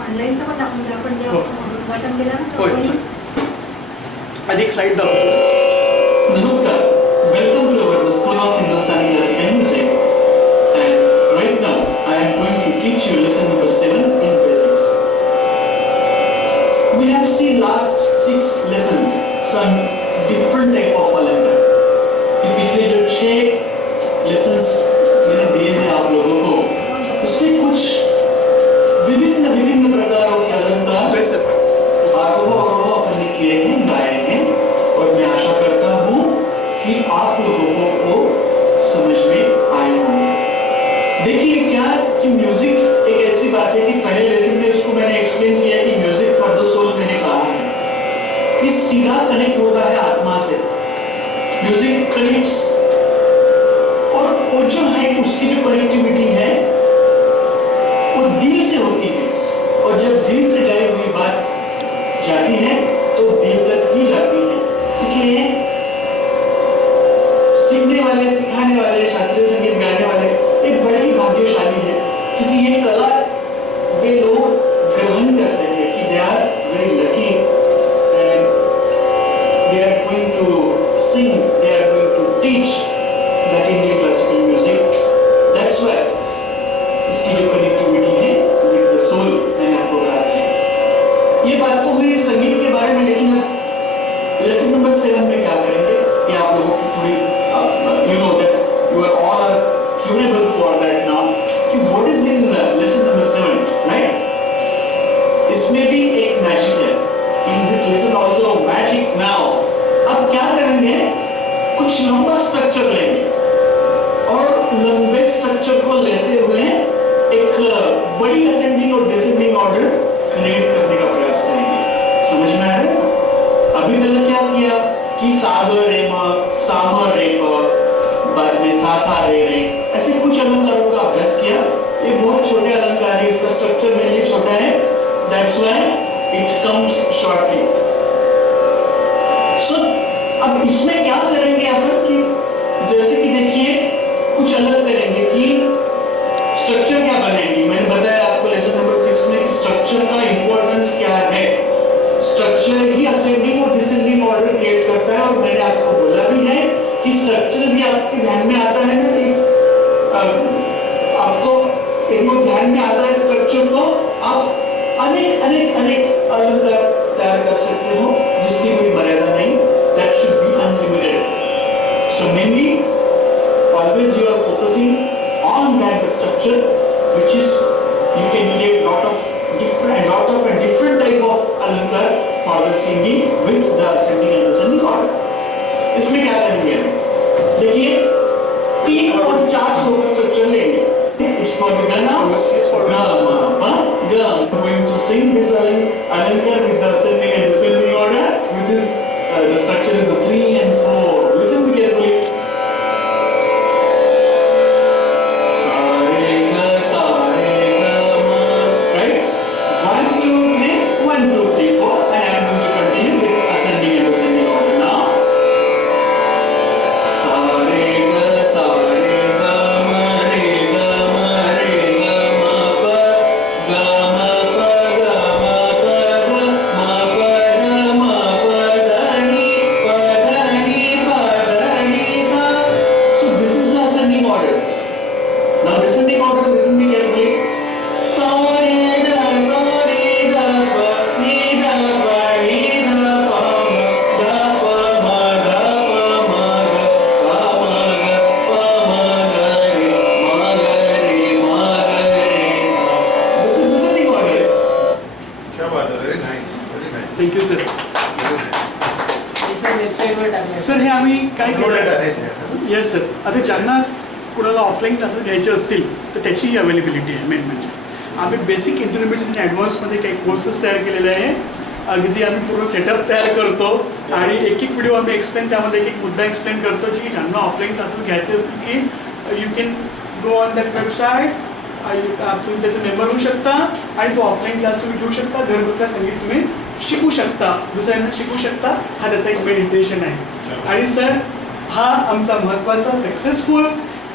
ऑनलाईनचं पण दाखवून द्या, आपण हो. जेव्हा उद्घाटन केलं ना होय. तेव्हा अधिक स्लाइड दाखवतो. नमस्कार, welcome to our school of Hindustani classical music. And right now I am going to teach you lesson number 7 in basics. We have seen last 6 lessons some different type of अलंकार. कि पिछले जो 6 lessons मैंने दिए हैं आप लोगों को, उसमें कुछ विभिन्न प्रकारों के अलंकार आरोह अपने किए हैं, गाए हैं और मैं आशा करता हूँ कि आप लोगों को समझ में आए होंगे. देखिए क्या कि म्यूजिक एक ऐसी बात है कि पहले लेसन में उसको मैंने एक्सप्लेन किया कि म्यूजिक फॉर द सोल मैंने कहा है कि सीधा कनेक्ट होता है आत्मा से. म्यूजिक कनेक्ट्स और वो जो है उसकी जो कनेक्टिविटी है वो दिल से होती है और जब दिल से गई हुई बात जाती है तो दिल तक ही जाती है. इसलिए सीखने वाले, सिखाने वाले, शास्त्रीय संगीत गाने वाले एक बड़े ही भाग्यशाली है क्योंकि ये कला वे लोग ग्रहण करते हैं कि they are very lucky and they are going to sing, they are going to teach that Indian classical music. That's why इसकी जो कनेक्टिविटी है विद द सोल मैंने आपको कहा है. ये बात तो हुई संगीत के बारे में, लेकिन लेसन नंबर 7 में क्या करेंगे ये आप लोगों की थोड़ी you know that you are all curable for that now कि what is in lesson number 7, right. इसमें भी एक मैजिक है, in this lesson also magic. Now अब क्या करेंगे, कुछ लंबा स्ट्रक्चर लेंगे और लंबे स्ट्रक्चर को लेते हुए एक बड़ी असेंडिंग और डिसेंडिंग ऑर्डर क्रिएट करने का प्रयास करेंगे. समझ में आ रहा है? अभी मैंने क्या किया कि सा ग रे म, सा म रे प, बाद में सा सा रे रे, ऐसे कुछ अलंकारों का अभ्यास किया. ये बहुत छोटे अलंकार है, इसका स्ट्रक्चर मेनली छोटा है, दैट्स व्हाई इट कम्स शॉर्टली. सो अब इसमें क्या करेंगे अपन कि जैसे कि देखिए कुछ अलग करेंगे कि स्ट्रक्चर क्या बनाएंगे. मैंने बताया आपको लेसन नंबर 6 में कि स्ट्रक्चर का इंपॉर्टेंस क्या है. स्ट्रक्चर ही असेंडिंग और डिसेंडिंग ऑर्डर क्रिएट करता है और मैंने आपको बोला भी है कि स्ट्रक्चर भी आपके ध्यान में आता है ना. आपको यदि वो ध्यान में आता है स्ट्रक्चर को, आप अनेक अनेक अनेक अलंकार तैयार कर सकते हो जिसकी कोई मर्यादा नहीं. That should be unlimited. So mainly always you are focusing on that structure which is you can create lot of different type of alankar for the singing with the ascending and descending order. इसमें क्या करेंगे, देखिए 3 और 4 स्वर का structure लेंगे. It's for the gana, it's for gama, ga. I'm going to sing this alankar with the ascending and descending order, which is the structure in the 3 and 4. Listen carefully. वेबसाईटवर टाकले सर हे आम्ही काय Uploaded केलं आहे ते. Yes sir. आता ज्यांना कुणाला ऑफलाईन क्लासेस घ्यायचे असतील तर त्याचीही अवेलेबिलिटी आहे. मेन म्हणजे आम्ही बेसिक इंटरमिडिएट आणि ॲडव्हान्समध्ये काही कोर्सेस तयार केलेले आहे. अगदी आम्ही पूर्ण सेटअप तयार करतो आणि एक एक व्हिडिओ आम्ही एक्सप्लेन त्यामध्ये एक एक मुद्दा एक्सप्लेन करतो की ज्यांना ऑफलाईन क्लासेस घ्यायचे असतील की you can go on that website, तुम्ही त्याचे मेंबर होऊ शकता आणि तो ऑफलाईन क्लास तुम्ही घेऊ शकता. घरबसल्या संगीत तुम्ही शिकू शकता, दुसऱ्यांना शिकू शकता. हा त्याचा एक मेन इंटेन्शन आहे. आणि सर हा आमचा महत्त्वाचा सक्सेसफुल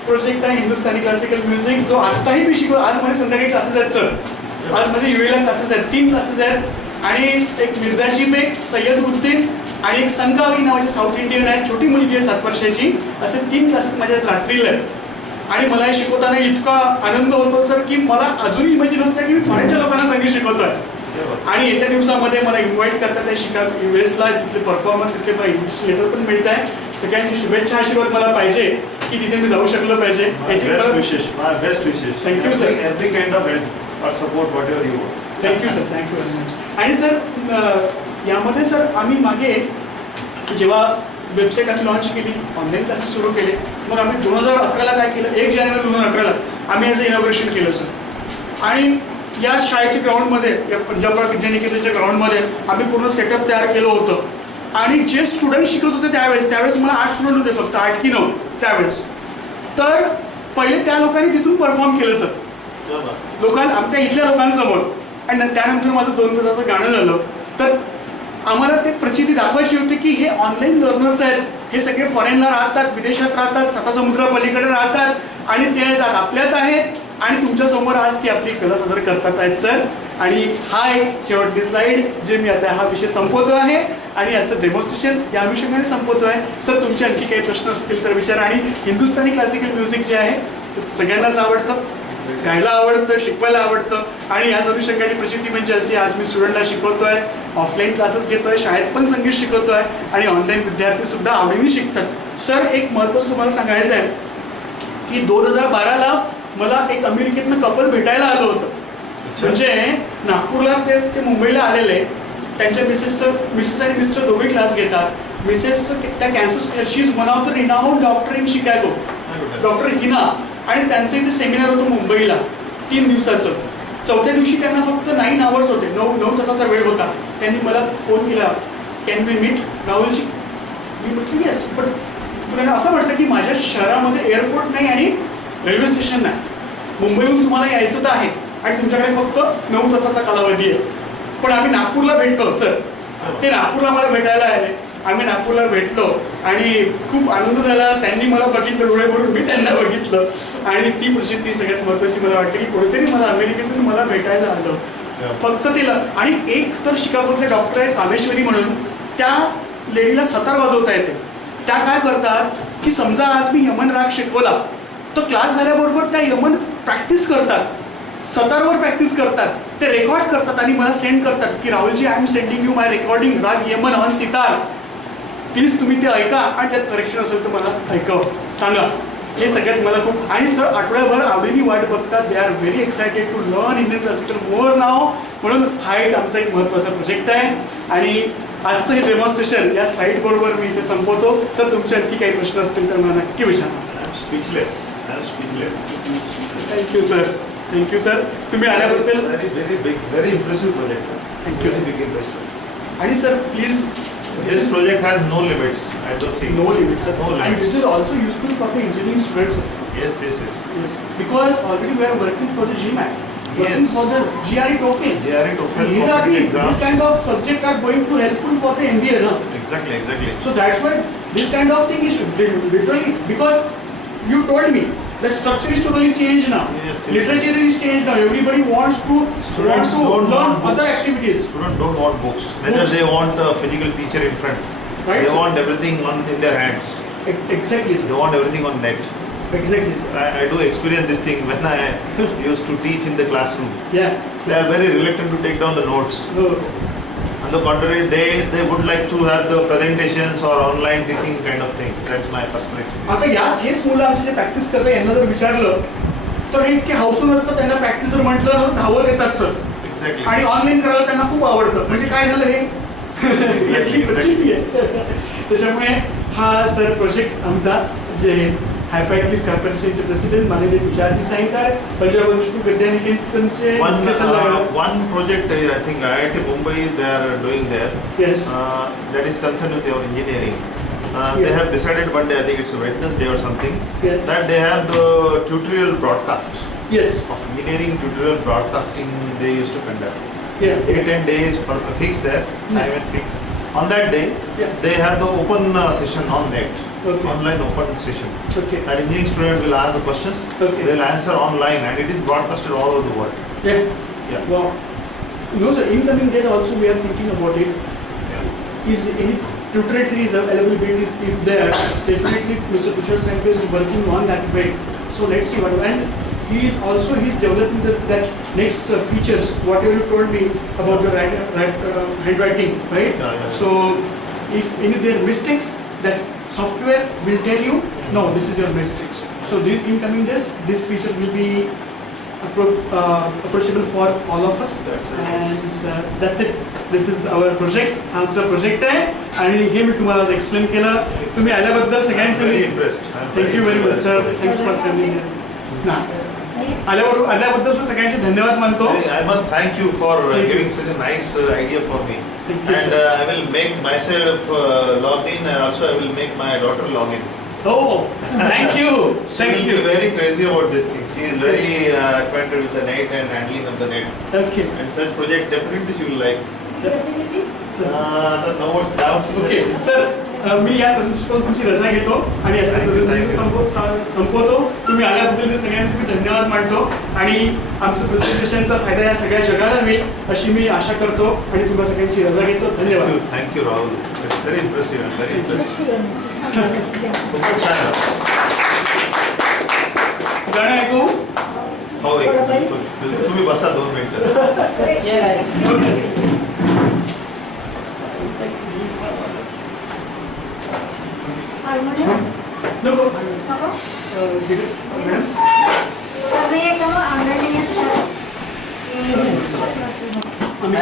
प्रोजेक्ट आहे हिंदुस्थानी क्लासिकल म्युझिक, जो आत्ताही मी शिकवतो. आज माझे संध्याकाळी क्लासेस आहेत सर. आज माझे UAला क्लासेस आहेत, 3 क्लासेस आहेत. आणि एक मिर्झाजी में सय्यद उद्दीन आणि एक संगावी नावाची साऊथ इंडियन आहे, छोटी मुलगी आहे 7 वर्षाची. असे 3 क्लासेस माझ्या रात्रीला आहेत. आणि मला हे शिकवताना इतका आनंद होतो सर की मला अजूनही इमॅजिन होतं की मी फॉरेनच्या लोकांना संगीत शिकवतोय. आणि येत्या दिवसामध्ये मला इन्व्हाइट करतात आहे शिका US ला, तिथले परफॉर्मन्स, तिथले मला इंग्लिश लेटर पण मिळत आहे. सगळ्यांची शुभेच्छा आशीर्वाद मला पाहिजे की तिथे मी जाऊ शकलो पाहिजे. Best wishes, my best wishes. Thank you, sir. Every kind of help or support, whatever you want. Thank you sir, thank you very much. आणि सर यामध्ये सर आम्ही मागे जेव्हा वेबसाईट आम्ही लॉन्च केली, ऑनलाईन क्लासेस सुरू केले, मग आम्ही 2011ला काय केलं, 1 जानेवारी 2011ला आम्ही याचं इनॉग्रेशन केलं सर. आणि या शाळेच्या ग्राउंडमध्ये, या पंजाबराव विद्यानिकेतनच्या ग्राउंडमध्ये आम्ही पूर्ण सेटअप तयार केलं होतं. आणि जे स्टुडंट शिकत होते त्यावेळेस मला 8 स्टुडंट होते फक्त, 8 की 9 त्यावेळेस. तर पहिले त्या लोकांनी तिथून परफॉर्म केलं सर आमच्या इथल्या लोकांसमोर. आणि त्यानंतर माझं 2 तासाचं गाणं झालं. तर आम्हाला ते प्रचिती दाखवायची होती की हे ऑनलाईन लर्नर्स आहेत, हे सगळे फॉरेनला राहतात, विदेशात राहतात, समुद्रापलीकडे राहतात आणि ते आज आपल्यात आहेत आणि तुमच्यासमोर आज ती आपली कला सादर करतात आहेत सर. आणि हा एक शेवटची स्लाईड जे मी आता हा विषय संपवतो आहे आणि याचं डेमॉन्स्ट्रेशन या अनुषंगाने संपवतो आहे. सर तुमचे आणखी काही प्रश्न असतील तर विचारा. आणि हिंदुस्थानी क्लासिकल म्युझिक जे आहे ते सगळ्यांनाच आवडतं, गायला आवडतं, शिकवायला आवडतं. आणि याच अनुषंगाने प्रचिती म्हणजे अशी, आज मी स्टुडंटला शिकवतोय, ऑफलाईन क्लासेस घेतोय, शाळेत पण संगीत शिकवतोय आणि ऑनलाईन विद्यार्थीसुद्धा आवडीने शिकतात. सर एक महत्त्वाचं तुम्हाला सांगायचं आहे की 2012ला मला एक अमेरिकेतनं कपल भेटायला आलं होतं. म्हणजे नागपूरला ते मुंबईला आलेले, त्यांच्या मिसेस आणि मिस्टर दोघे क्लास घेतात. मिसेस त्या cancer, she is one of the renowned doctor in Chicago, doctor Hina. आणि त्यांचं इथे सेमिनार होतं मुंबईला 3 दिवसाचं. 4थ्या दिवशी त्यांना फक्त 9 आवर्स होते, 9 तासाचा वेळ होता. त्यांनी मला फोन केला, कॅन वी मीट राहुलजी. मी म्हटलं येस. पण त्यांना असं वाटतं की माझ्या शहरामध्ये एअरपोर्ट नाही आणि रेल्वे स्टेशन नाही, मुंबईहून तुम्हाला यायचं तर आहे आणि तुमच्याकडे फक्त 9 तासाचा कालावधी आहे. पण आम्ही नागपूरला भेटलो सर. ते नागपूरला मला भेटायला आले, आम्ही नागपूरला भेटलो आणि खूप आनंद झाला. त्यांनी मला बघितलं डोळे भरून, मी त्यांना बघितलं. आणि ती प्रसिद्धी सगळ्यात महत्त्वाची मला वाटते की कोणीतरी मला अमेरिकेतून मला भेटायला आलं फक्त तिला. आणि एक तर शिकागोतले डॉक्टर आहे कामेश्वरी म्हणून, त्या लेडीला सतार वाजवता येते. त्या काय करतात की समजा आज मी यमन राग शिकवला तर क्लास झाल्याबरोबर त्या यमन प्रॅक्टिस करतात, सतारवर प्रॅक्टिस करतात, ते रेकॉर्ड करतात आणि मला सेंड करतात की Rahulji I am sending you my recording raag Yaman on sitar, please तुम्ही ते ऐका आणि त्यात करेक्शन असेल तर मला ऐकव सांगा. हे सगळ्यात मला खूप. आणि सर आठवड्याभर आवडीने वाट बघतात. They are very excited to learn Indian classical more now. म्हणून हा एक आमचा एक महत्त्वाचा प्रोजेक्ट आहे. आणि आजचं हे डेमॉन्स्ट्रेशन या स्लाईड बरोबर मी इथे संपवतो. सर तुमचे आणखी काही प्रश्न असतील तर मला नक्की विचारा. Speechless. Thank you sir, thank you sir. तुम्ही आल्याबद्दल Very big, very impressive project. Thank you. Very big impressive. आणि sir please, This project has no limits. I don't see. no limits sir. No And limits. this is also useful for the engineering students sir. Yes. Yes, because already we are working for the GMAT, working Yes. for the GRE TOEFL. JRE TOEFL And these are the, exams. this kind of subject are going to helpful for the MBA, no? Exactly. So that's why this kind of thing is literally, because you told me the structure is totally changed now. Yes. Literature is changed now. Everybody wants to Students don't learn want other books. activities. Students don't want books. Neither Books. they want a physical teacher in front. Right, They sir. want everything in their hands. Exactly, They sir. want everything on net. Exactly, sir. I do experience this thing when I used to teach in the classroom. Yeah. They are very reluctant to take down the notes. No. On the contrary, they would like to have the presentations or online teaching kind of things. That's my personal experience. आता हेच मुलं आमचे जे practice करतात यांना जर विचारलं तर हे इतके हौसून असतं, त्यांना प्रॅक्टिस जर म्हटलं ना धावत येतात सर. Exactly. आणि ऑनलाईन करायला त्यांना खूप आवडतं. म्हणजे काय झालं हे याची प्रचिती आहे. त्याच्यामुळे हा सर प्रोजेक्ट आमचा जे हायफाय इंग्लिश कॉर्पोरेशनचे प्रेसिडेंट माननीय तुषारजी साईंकर, पंजाब विष्णू विद्यानिकेतनचे मुख्य सल्लागार. One project I think IIT Mumbai they are doing there. Yes. That is concerned with your engineering. They Yeah. have decided one day, I think it's a Wednesday or something, Yeah. that they have the tutorial broadcast Yes. of engineering tutorial broadcasting they used to conduct. Yeah. 8-10 days for fixed there, time and fixed. On that day, Yeah. they have the open session on net, Okay. online open session. Okay. And engineering student will ask the questions, Okay. they'll answer online, and it is broadcasted all over the world. Yeah. Yeah. Wow. No, sir, in coming days also we are thinking about it. Is any tutoratory is available if there, definitely Mr. Tushar Sankar is working on that way. So let's see what, and he's developing that next features, whatever you told me about the handwriting, right? Yeah. So if any there are mistakes, that software will tell you, no, this is your mistakes. So these incoming days, this feature will be approachable for all of us. That's it. This is our project. आमचा project आहे आणि हे मी तुम्हाला आज explain केलं. तुम्ही आल्याबद्दल I'm सगळ्यांचं very impressed. I'm very thank you very much impressed. Sir. Thanks for coming. आल्याबद्दल सर सगळ्यांचे धन्यवाद मानतो. I must thank you for Thank you. giving such a nice idea for me. Thank you, And sir. I will make myself log in, and also I will make my daughter log in. Oh, thank you. She Thank will you. be very crazy about this thing. She is very acquainted with the net and handling of the net. Okay. And such project definitely she will like. Curiosity? The no words down. Okay sir, मी या presentation तुमची रजा घेतो आणि आता Thank you, presentation संपवतो. तुम्ही आल्याबद्दल सगळ्यांचे मी धन्यवाद मानतो आणि आमचं प्रेझेंटेशनचा फायदा या सगळ्या जगाला होईल अशी मी आशा करतो आणि तुम्हा सगळ्यांची रजा घेतो. धन्यवाद. Thank you, Rahul. It's very impressive and very impressive. Interesting. खूपच छान आहे. गाणं ऐकू. हो, एक बिलकुल. तुम्ही बसा 2 मिनिटं. सर चेअर आहे. हार्मोनियम? नको. नको? मॅडम. सर, नाही आहे का मग? ऑनलाईन नाही आहे तुझ्याकडे? आम्ही